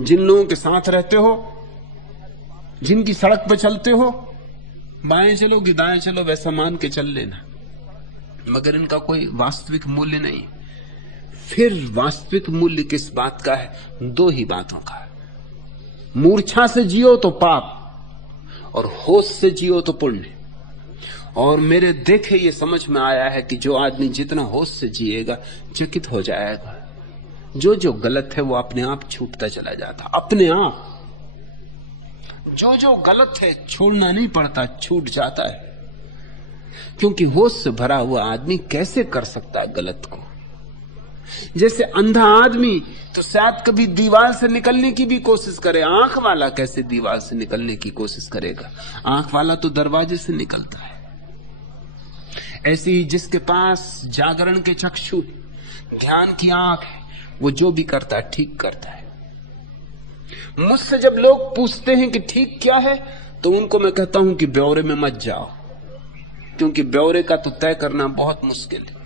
जिन लोगों के साथ रहते हो, जिनकी सड़क पर चलते हो, बाएं चलो कि दाएं चलो वैसा मान के चल लेना, मगर इनका कोई वास्तविक मूल्य नहीं। फिर वास्तविक मूल्य किस बात का है? दो ही बातों का है। मूर्छा से जियो तो पाप और होश से जियो तो पुण्य। और मेरे देखे ये समझ में आया है कि जो आदमी जितना होश से जिएगा चकित हो जाएगा। जो जो गलत है वो अपने आप छूटता चला जाता, अपने आप। जो जो गलत है छोड़ना नहीं पड़ता, छूट जाता है। क्योंकि होश से भरा हुआ आदमी कैसे कर सकता है गलत को? जैसे अंधा आदमी तो शायद कभी दीवार से निकलने की भी कोशिश करे, आंख वाला कैसे दीवार से निकलने की कोशिश करेगा? आंख वाला तो दरवाजे से निकलता है। ऐसे ही जिसके पास जागरण के चक्षु, ध्यान की आंख है, वो जो भी करता है ठीक करता है। मुझसे जब लोग पूछते हैं कि ठीक क्या है, तो उनको मैं कहता हूं कि ब्यौरे में मत जाओ, क्योंकि ब्यौरे का तो तय करना बहुत मुश्किल है।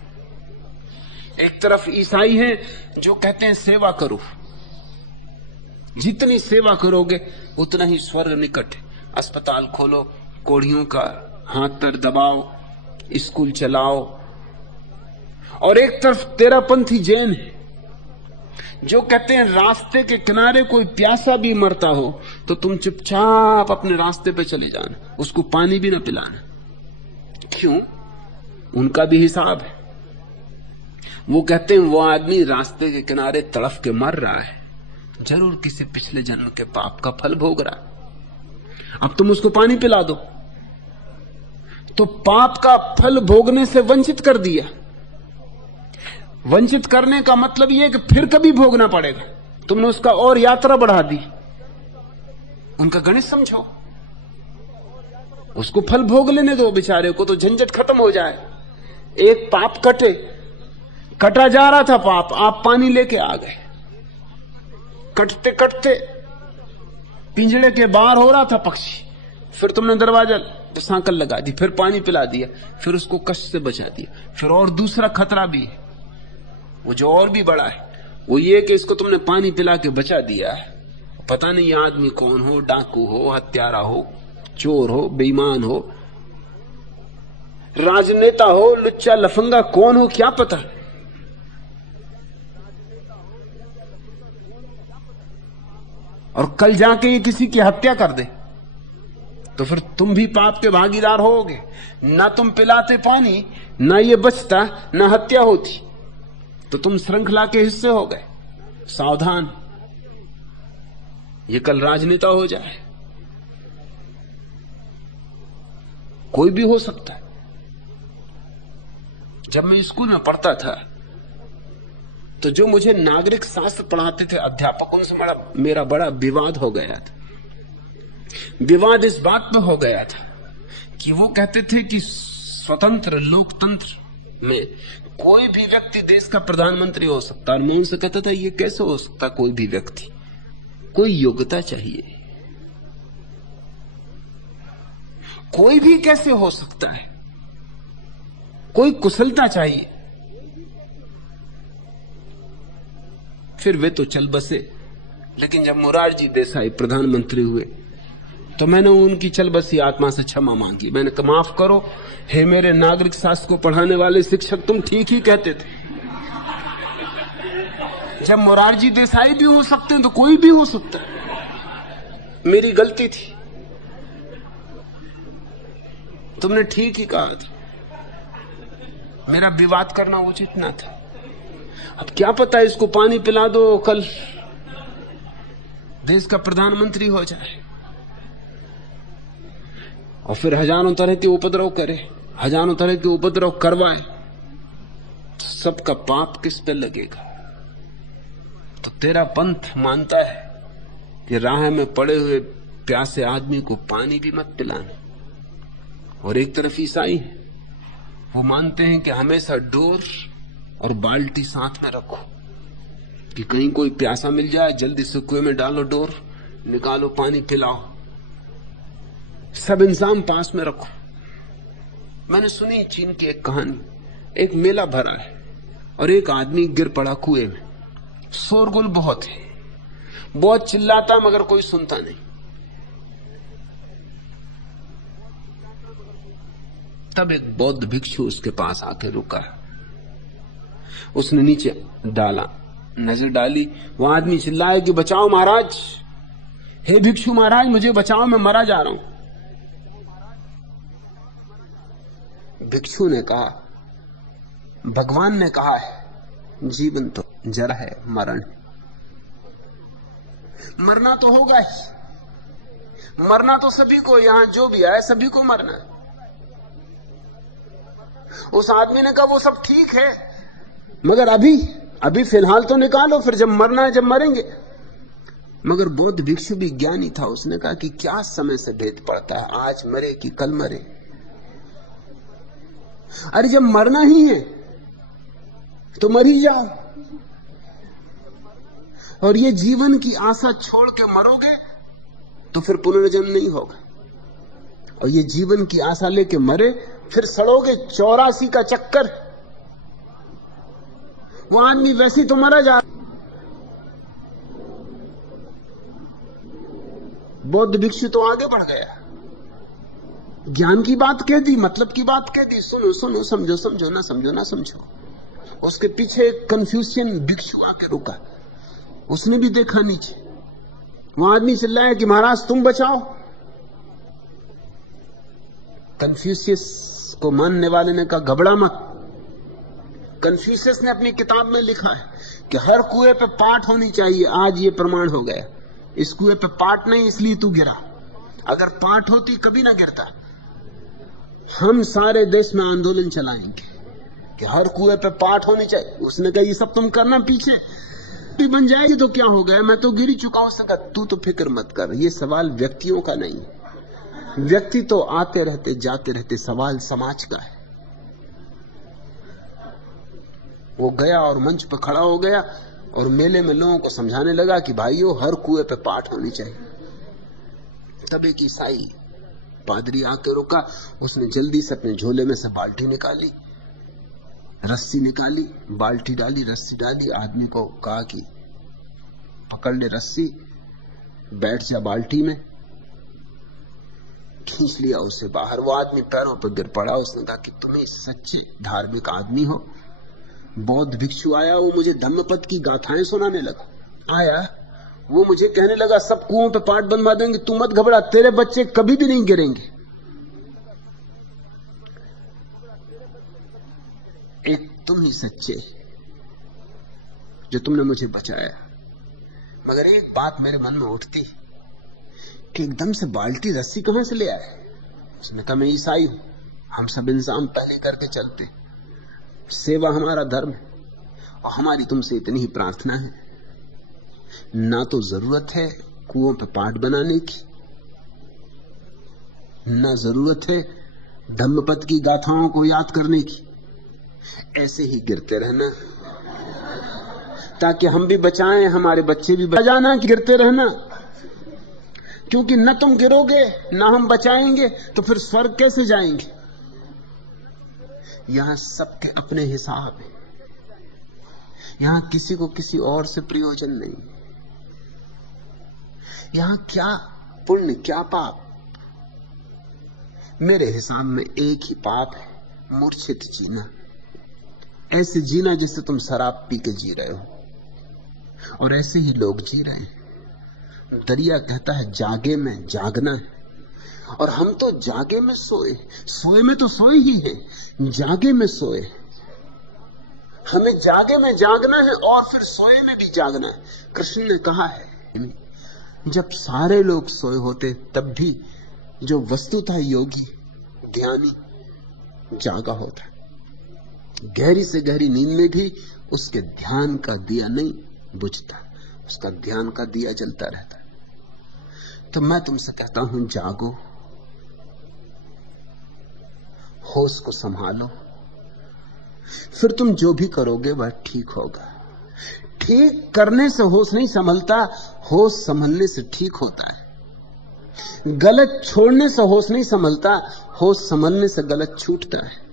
एक तरफ ईसाई हैं जो कहते हैं सेवा करो, जितनी सेवा करोगे उतना ही स्वर्ग निकट है। अस्पताल खोलो, कोढ़ियों का हाथ पैर दबाओ, स्कूल चलाओ। और एक तरफ तेरापंथी जैन है जो कहते हैं रास्ते के किनारे कोई प्यासा भी मरता हो तो तुम चुपचाप अपने रास्ते पे चले जाना, उसको पानी भी ना पिलाना। क्यों? उनका भी हिसाब है। वो कहते हैं वो आदमी रास्ते के किनारे तड़फ के मर रहा है, जरूर किसी पिछले जन्म के पाप का फल भोग रहा है। अब तुम उसको पानी पिला दो तो पाप का फल भोगने से वंचित कर दिया। वंचित करने का मतलब यह कि फिर कभी भोगना पड़ेगा। तुमने उसका और यात्रा बढ़ा दी। उनका गणित समझो, उसको फल भोग लेने दो बेचारे को, तो झंझट खत्म हो जाए। एक पाप कटे, कटा जा रहा था पाप, आप पानी लेके आ गए, कटते कटते पिंजड़े के बाहर हो रहा था पक्षी, फिर तुमने दरवाजा पे सांकल लगा दी, फिर पानी पिला दिया, फिर उसको कष्ट से बचा दिया। फिर और दूसरा खतरा भी है, वो जो और भी बड़ा है, वो ये कि इसको तुमने पानी पिला के बचा दिया है, पता नहीं आदमी कौन हो, डाकू हो, हत्यारा हो, चोर हो, बेईमान हो, राजनेता हो, लुच्चा लफंगा कौन हो, क्या पता। और कल जाके ये किसी की हत्या कर दे तो फिर तुम भी पाप के भागीदार होगे। ना तुम पिलाते पानी, ना ये बचता, ना हत्या होती, तो तुम श्रृंखला के हिस्से हो गए। सावधान, ये कल राजनेता हो जाए, कोई भी हो सकता है। जब मैं स्कूल में पढ़ता था तो जो मुझे नागरिक शास्त्र पढ़ाते थे अध्यापक, उनसे मेरा बड़ा विवाद हो गया था। विवाद इस बात पे हो गया था कि वो कहते थे कि स्वतंत्र लोकतंत्र में कोई भी व्यक्ति देश का प्रधानमंत्री हो सकता है। और मैं उनसे कहता था ये कैसे हो सकता, कोई भी व्यक्ति, कोई योग्यता चाहिए, कोई भी कैसे हो सकता है, कोई कुशलता चाहिए। फिर वे तो चल बसे, लेकिन जब मोरारजी देसाई प्रधानमंत्री हुए तो मैंने उनकी चल बसी आत्मा से क्षमा मांगी। मैंने कहा माफ करो, हे मेरे नागरिक शास्त्र को पढ़ाने वाले शिक्षक, तुम ठीक ही कहते थे। जब मोरारजी देसाई भी हो सकते हैं तो कोई भी हो सकता है। मेरी गलती थी, तुमने ठीक ही कहा था, मेरा विवाद करना उचित ना था। अब क्या पता इसको पानी पिला दो, कल देश का प्रधानमंत्री हो जाए और फिर हजारों तरह के उपद्रव करे, हजारों तरह के उपद्रव करवाए, तो सबका पाप किस पे लगेगा। तो तेरा पंथ मानता है कि राह में पड़े हुए प्यासे आदमी को पानी भी मत पिलाना, और एक तरफ ईसाई है, वो मानते हैं कि हमेशा डोर और बाल्टी साथ में रखो कि कहीं कोई प्यासा मिल जाए, जल्दी से कुएं में डालो डोर, निकालो पानी पिलाओ, सब इंतजाम पास में रखो। मैंने सुनी चीन की एक कहानी, एक मेला भरा है और एक आदमी गिर पड़ा कुएं में, शोरगुल बहुत है, बहुत चिल्लाता मगर कोई सुनता नहीं। तब एक बौद्ध भिक्षु उसके पास आके रुका, उसने नीचे डाला, नजर डाली, वो आदमी चिल्लाए कि बचाओ महाराज, हे भिक्षु महाराज मुझे बचाओ, मैं मरा जा रहा हूं। भिक्षु ने कहा, भगवान ने कहा है जीवन तो जड़ है, मरण मरना तो होगा ही, मरना तो सभी को, यहां जो भी आए सभी को मरना है। उस आदमी ने कहा वो सब ठीक है, मगर अभी फिलहाल तो निकालो, फिर जब मरना है जब मरेंगे। मगर बौद्ध भिक्षु भी ज्ञानी था, उसने कहा कि क्या समय से भेद पड़ता है, आज मरे कि कल मरे। अरे जब मरना ही है तो मर ही जाओ, और ये जीवन की आशा छोड़ के मरोगे तो फिर पुनर्जन्म नहीं होगा, और ये जीवन की आशा लेके मरे फिर सड़ोगे, 84 का चक्कर। वो आदमी वैसे तो मरा जा, बौद्ध भिक्षु तो आगे बढ़ गया, ज्ञान की बात कह दी, मतलब की बात कह दी, सुनो सुनो, समझो समझो, ना समझो ना समझो। उसके पीछे एक कन्फ्यूशियन भिक्षु आके रुका, उसने भी देखा नीचे, वो आदमी चिल्लाया कि महाराज तुम बचाओ। कन्फ्यूशियस को मानने वाले ने कहा घबरा मत। कन्फ्यूशियस ने अपनी किताब में लिखा है कि हर कुएं पे पाट होनी चाहिए, आज ये प्रमाण हो गया, इस कुएं पे पाट नहीं इसलिए तू गिरा, अगर पाट होती कभी ना गिरता। हम सारे देश में आंदोलन चलाएंगे कि हर कुएं पे पाट होनी चाहिए। उसने कहा ये सब तुम करना, पीछे भी बन जाएगी तो क्या हो गया, मैं तो गिर चुका हूं। उसने कहा तू तो फिक्र मत कर, ये सवाल व्यक्तियों का नहीं, व्यक्ति तो आते रहते जाते रहते, सवाल समाज का है। वो गया और मंच पर खड़ा हो गया और मेले में लोगों को समझाने लगा कि भाइयों हर कुएं पे पाठ होनी चाहिए। तब एक ईसाई पादरी आके रुका, उसने जल्दी से अपने झोले में से बाल्टी निकाली, रस्सी निकाली, बाल्टी डाली, रस्सी डाली, आदमी को कहा कि पकड़ ले रस्सी, बैठ जा बाल्टी में, खींच लिया उसे बाहर। वो आदमी पैरों पर गिर पड़ा। उसने कहा कि तुम्हें सच्चे धार्मिक आदमी हो। बौद्ध भिक्षु आया, वो मुझे धम्मपद की गाथाएं सुनाने लगा। आया, वो मुझे कहने लगा सब कुओं पे पाट बनवा देंगे, तू मत घबरा, तेरे बच्चे कभी भी नहीं गिरेंगे। एक तुम ही सच्चे जो तुमने मुझे बचाया। मगर एक बात मेरे मन में उठती कि एकदम से बाल्टी रस्सी कहां से ले आए। उसने कहा मैं ईसाई हूं, हम सब इंतजाम पहले करके चलते, सेवा हमारा धर्म है और हमारी तुमसे इतनी ही प्रार्थना है, ना तो जरूरत है कुओं पे पाट बनाने की, ना जरूरत है धम्मपद की गाथाओं को याद करने की। ऐसे ही गिरते रहना ताकि हम भी बचाएं, हमारे बच्चे भी बचाना। गिरते रहना, क्योंकि न तुम गिरोगे ना हम बचाएंगे तो फिर स्वर्ग कैसे जाएंगे। यहां सबके अपने हिसाब है, यहां किसी को किसी और से प्रयोजन नहीं। यहां क्या पुण्य क्या पाप, मेरे हिसाब में एक ही पाप है, मूर्छित जीना। ऐसे जीना जैसे तुम शराब पी के जी रहे हो, और ऐसे ही लोग जी रहे हैं। दरिया कहता है जागे में जागना है, और हम तो जागे में सोए, सोए में तो सोए ही हैं, जागे में सोए। हमें जागे में जागना है और फिर सोए में भी जागना है। कृष्ण ने कहा है जब सारे लोग सोए होते तब भी जो वस्तुतः योगी ध्यानी जागा होता, गहरी से गहरी नींद में भी उसके ध्यान का दिया नहीं बुझता, उसका ध्यान का दिया जलता रहता। तो मैं तुमसे कहता हूं जागो, होश को संभालो, फिर तुम जो भी करोगे वह ठीक होगा। ठीक करने से होश नहीं संभलता, होश संभलने से ठीक होता है। गलत छोड़ने से होश नहीं संभलता, होश संभलने से गलत छूटता है।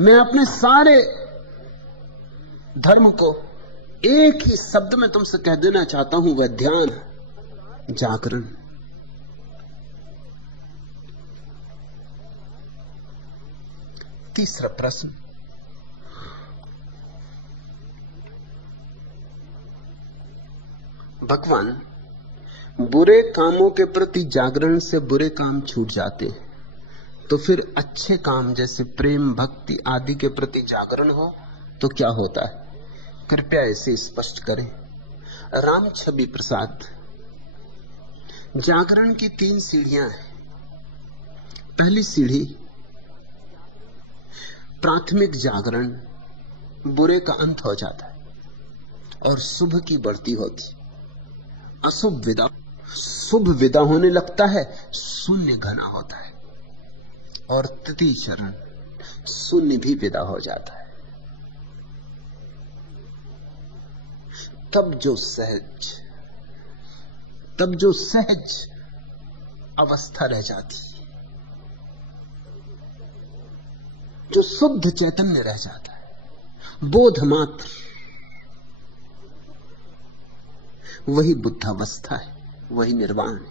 मैं अपने सारे धर्म को एक ही शब्द में तुमसे कह देना चाहता हूं, वह ध्यान, जागरण। तीसरा प्रश्न, भगवान बुरे कामों के प्रति जागरण से बुरे काम छूट जाते हैं, तो फिर अच्छे काम जैसे प्रेम भक्ति आदि के प्रति जागरण हो तो क्या होता है? कृपया इसे स्पष्ट करें। राम छवि प्रसाद। जागरण की 3 सीढ़ियां हैं। पहली सीढ़ी प्राथमिक जागरण, बुरे का अंत हो जाता है और शुभ की बढ़ती होती। अशुभ विदा, शुभ विदा होने लगता है, शून्य घना होता है। और तृतीय चरण शून्य भी विदा हो जाता है। तब जो सहज अवस्था रह जाती है, जो शुद्ध चैतन्य रह जाता है, बोध मात्र, वही बुद्धावस्था है, वही निर्वाण है।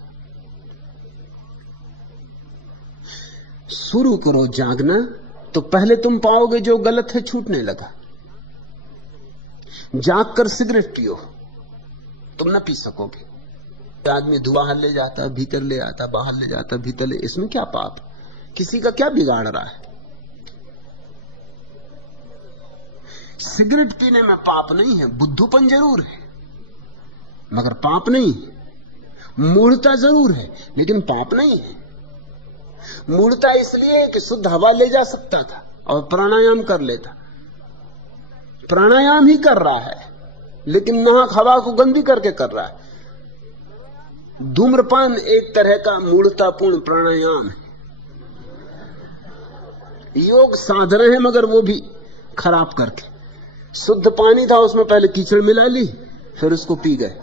शुरू करो जागना तो पहले तुम पाओगे जो गलत है छूटने लगा। जाग कर सिगरेट पियो, तुम ना पी सकोगे। आदमी बाहर ले जाता, भीतर ले आता, बाहर ले जाता, भीतर ले, इसमें क्या पाप? किसी का क्या बिगाड़ रहा है? सिगरेट पीने में पाप नहीं है, बुद्धूपन जरूर है मगर पाप नहीं है। मूढ़ता जरूर है लेकिन पाप नहीं है। मूढ़ता इसलिए कि शुद्ध हवा ले जा सकता था और प्राणायाम कर लेता। प्राणायाम ही कर रहा है लेकिन नाक हवा को गंदी करके कर रहा है। धूम्रपान एक तरह का मूढ़तापूर्ण प्राणायाम है। योग साध रहे हैं मगर वो भी खराब करके। शुद्ध पानी था, उसमें पहले कीचड़ मिला ली, फिर उसको पी गए,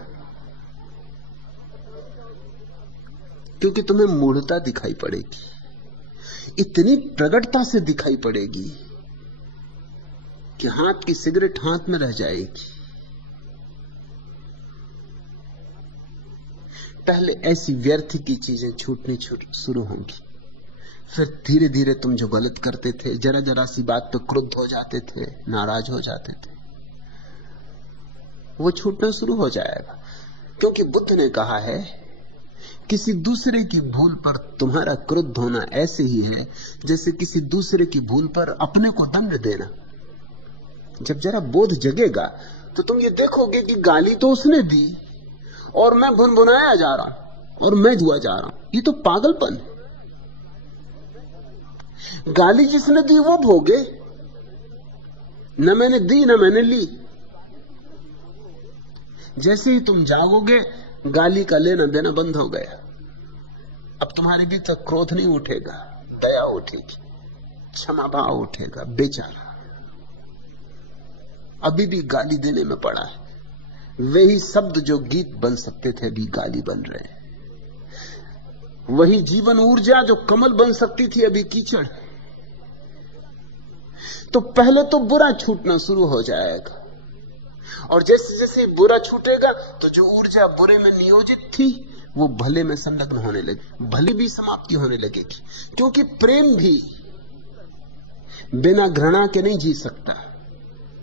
क्योंकि तुम्हें मूढ़ता दिखाई पड़ेगी, इतनी प्रगटता से दिखाई पड़ेगी कि हाथ की सिगरेट हाथ में रह जाएगी। पहले ऐसी व्यर्थ की चीजें छूटनी शुरू होंगी, फिर धीरे धीरे तुम जो गलत करते थे, जरा जरा सी बात पे क्रुद्ध हो जाते थे, नाराज हो जाते थे, वो छूटना शुरू हो जाएगा। क्योंकि बुद्ध ने कहा है, किसी दूसरे की भूल पर तुम्हारा क्रुद्ध होना ऐसे ही है जैसे किसी दूसरे की भूल पर अपने को दंड देना। जब जरा बोध जगेगा तो तुम ये देखोगे कि गाली तो उसने दी और मैं भुनभुनाया जा रहा हूं और मैं जुआ जा रहा हूं, ये तो पागलपन है। गाली जिसने दी वो भोगे, न मैंने दी न मैंने ली। जैसे ही तुम जागोगे, गाली का लेना देना बंद हो गया। अब तुम्हारे भीतर क्रोध नहीं उठेगा, दया उठेगी, क्षमा भाव उठेगा। बेचारा अभी भी गाली देने में पड़ा है। वही शब्द जो गीत बन सकते थे अभी गाली बन रहे हैं। वही जीवन ऊर्जा जो कमल बन सकती थी अभी कीचड़। तो पहले तो बुरा छूटना शुरू हो जाएगा, और जैसे जैसे बुरा छूटेगा तो जो ऊर्जा बुरे में नियोजित थी वो भले में संलग्न होने लगी, भले भी समाप्ति होने लगेगी। क्योंकि प्रेम भी बिना घृणा के नहीं जी सकता,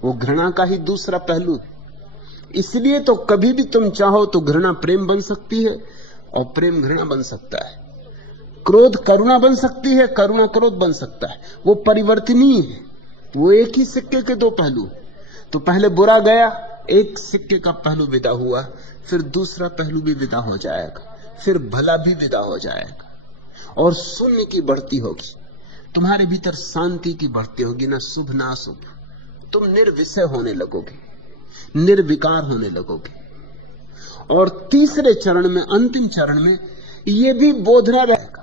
वो घृणा का ही दूसरा पहलू है। इसलिए तो कभी भी तुम चाहो तो घृणा प्रेम बन सकती है और प्रेम घृणा बन सकता है। क्रोध करुणा बन सकती है, करुणा क्रोध बन सकता है। वो परिवर्तनीय है, वो एक ही सिक्के के दो पहलू। तो पहले बुरा गया, एक सिक्के का पहलू विदा हुआ, फिर दूसरा पहलू भी विदा हो जाएगा, फिर भला भी विदा हो जाएगा, और शून्य की बढ़ती होगी। तुम्हारे भीतर शांति की बढ़ती होगी, ना शुभ ना अशुभ। तुम निर्विषय होने लगोगे, निर्विकार होने लगोगे। और तीसरे चरण में, अंतिम चरण में, यह भी बोध न रहेगा।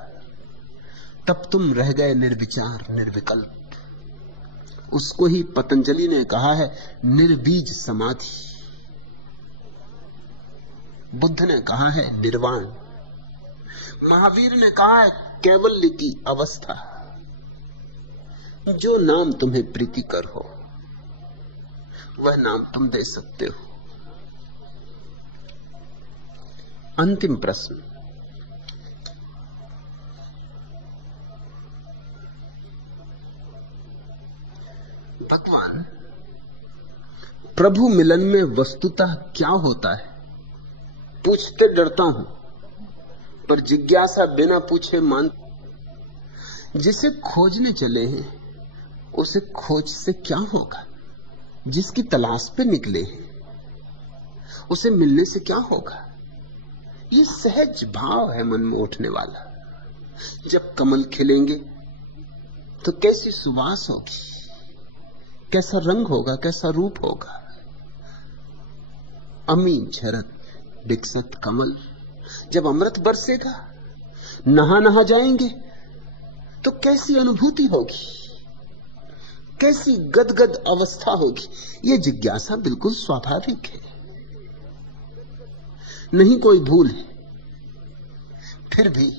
तब तुम रह गए निर्विचार, निर्विकल्प। उसको ही पतंजलि ने कहा है निर्बीज समाधि। बुद्ध ने कहा है निर्वाण। महावीर ने कहा है कैवल्य की अवस्था। जो नाम तुम्हें प्रीतिकर हो वह नाम तुम दे सकते हो। अंतिम प्रश्न, भगवान, प्रभु मिलन में वस्तुतः क्या होता है? पूछते डरता हूं, पर जिज्ञासा बिना पूछे मान। जिसे खोजने चले हैं उसे खोज से क्या होगा? जिसकी तलाश पे निकले हैं उसे मिलने से क्या होगा? ये सहज भाव है मन में उठने वाला। जब कमल खिलेंगे तो कैसी सुवास होगी, कैसा रंग होगा, कैसा रूप होगा। अमी झरत विकसत कमल। जब अमृत बरसेगा, नहा नहा जाएंगे तो कैसी अनुभूति होगी, कैसी गदगद अवस्था होगी। यह जिज्ञासा बिल्कुल स्वाभाविक है, नहीं कोई भूल है। फिर भी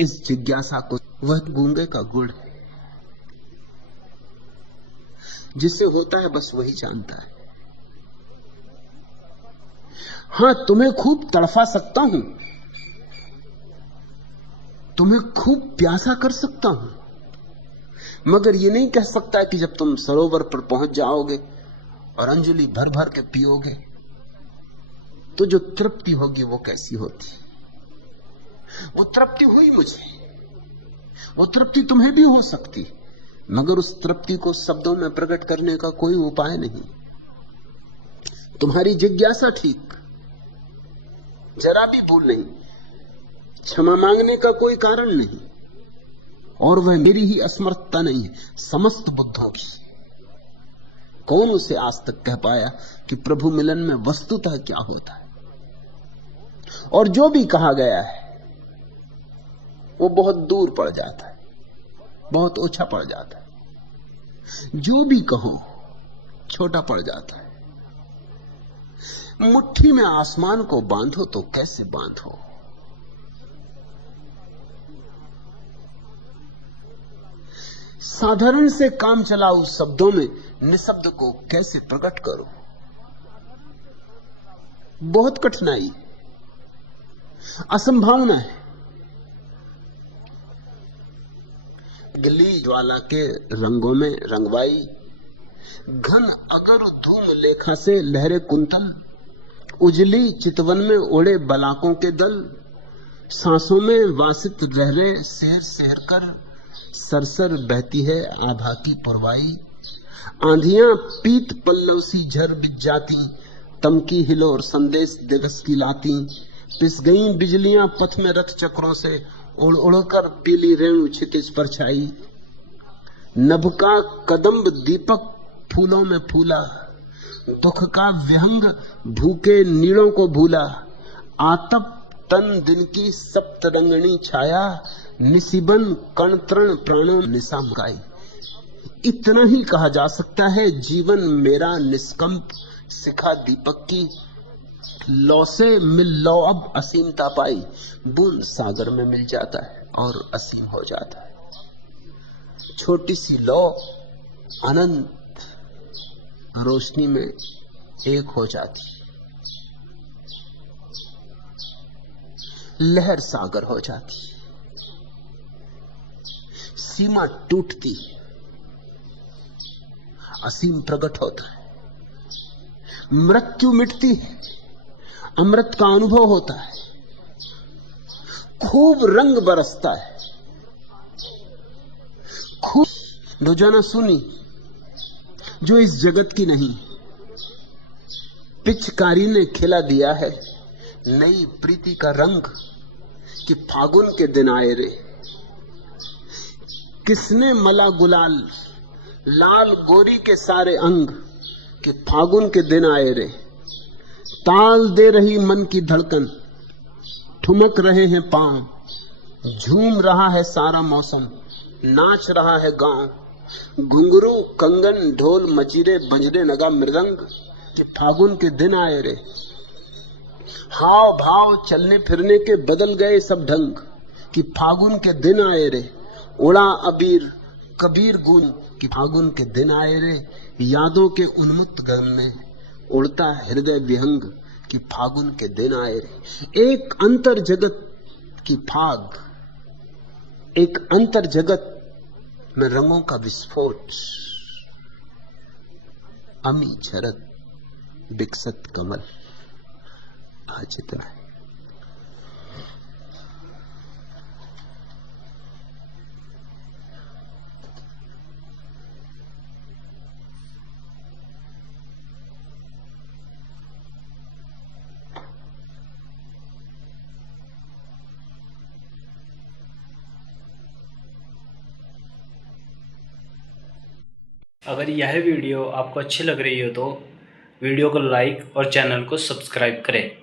इस जिज्ञासा को वह गूंगे का गुड़ है। जिसे होता है बस वही जानता है। हां, तुम्हें खूब तड़फा सकता हूं, तुम्हें खूब प्यासा कर सकता हूं, मगर यह नहीं कह सकता कि जब तुम सरोवर पर पहुंच जाओगे और अंजलि भर भर के पियोगे तो जो तृप्ति होगी वो कैसी होती। वो तृप्ति हुई मुझे, वो तृप्ति तुम्हें भी हो सकती, मगर उस तृप्ति को शब्दों में प्रकट करने का कोई उपाय नहीं। तुम्हारी जिज्ञासा ठीक, जरा भी भूल नहीं, क्षमा मांगने का कोई कारण नहीं, और वह मेरी ही असमर्थता नहीं है, समस्त बुद्धों की। कौन उसे आज तक कह पाया कि प्रभु मिलन में वस्तुतः क्या होता है? और जो भी कहा गया है वो बहुत दूर पड़ जाता है, बहुत ओछा पड़ जाता है। जो भी कहो छोटा पड़ जाता है। मुट्ठी में आसमान को बांधो तो कैसे बांधो। साधारण से काम चलाओ शब्दों में निशब्द को कैसे प्रकट करो। बहुत कठिनाई, असंभावना है। गिली ज्वाला के रंगों में रंगवाई, घन अगर धूम लेखा से लहरे कुंतल, उजली चितवन में ओढ़े बलाकों के दल, सांसों में वासित रह रहे शहर शहर कर, सरसर बहती है आभा की पुरवाई। आंधियां पीत पल्लव सी झर बिज जाती, तमकी हिलोर संदेश दिवस की लाती। पिस गई बिजलियां पथ में रथ चक्रों से, उड़ उड़कर पीली रेणु क्षितिज पर छाई। नभ का कदम्ब दीपक फूलों में फूला, दुख का विहंग भूखे नीड़ों को भूला। आतप तन दिन की सप्तरंगणी छाया, निशिबन कण तृण प्राणों निशा मुकाई। इतना ही कहा जा सकता है। जीवन मेरा निष्कंप शिखा दीपक की, लौ से मिल लो अब असीमता पाई। बूंद सागर में मिल जाता है और असीम हो जाता है। छोटी सी लौ अनंत रोशनी में एक हो जाती, लहर सागर हो जाती, सीमा टूटती, असीम प्रकट होता है। मृत्यु मिटती है, अमृत का अनुभव होता है, खूब रंग बरसता है। खूब रोजाना सुनी जो इस जगत की नहीं। पिचकारी ने खिला दिया है नई प्रीति का रंग, कि फागुन के दिन आए रे। किसने मला गुलाल लाल गोरी के सारे अंग, कि फागुन के दिन आए रे। ताल दे रही मन की धड़कन, ठुमक रहे हैं पांव, झूम रहा है सारा मौसम, नाच रहा है गांव। घुंघरू कंगन ढोल मजीरे बजरे नगा मृदंग, कि फागुन के दिन आए रे। हाव भाव चलने फिरने के बदल गए सब ढंग, कि फागुन के दिन आए रे। उड़ा अबीर कबीर गूंज, कि फागुन के दिन आए रे। यादों के उन्मुक्त गगन में उड़ता हृदय विहंग, कि फागुन के दिन आए रे। एक अंतर जगत की फाग, एक अंतर जगत में रंगों का विस्फोट। अमी झरत विकसत कमल आज इतना है। अगर यह वीडियो आपको अच्छी लग रही हो तो वीडियो को लाइक और चैनल को सब्सक्राइब करें।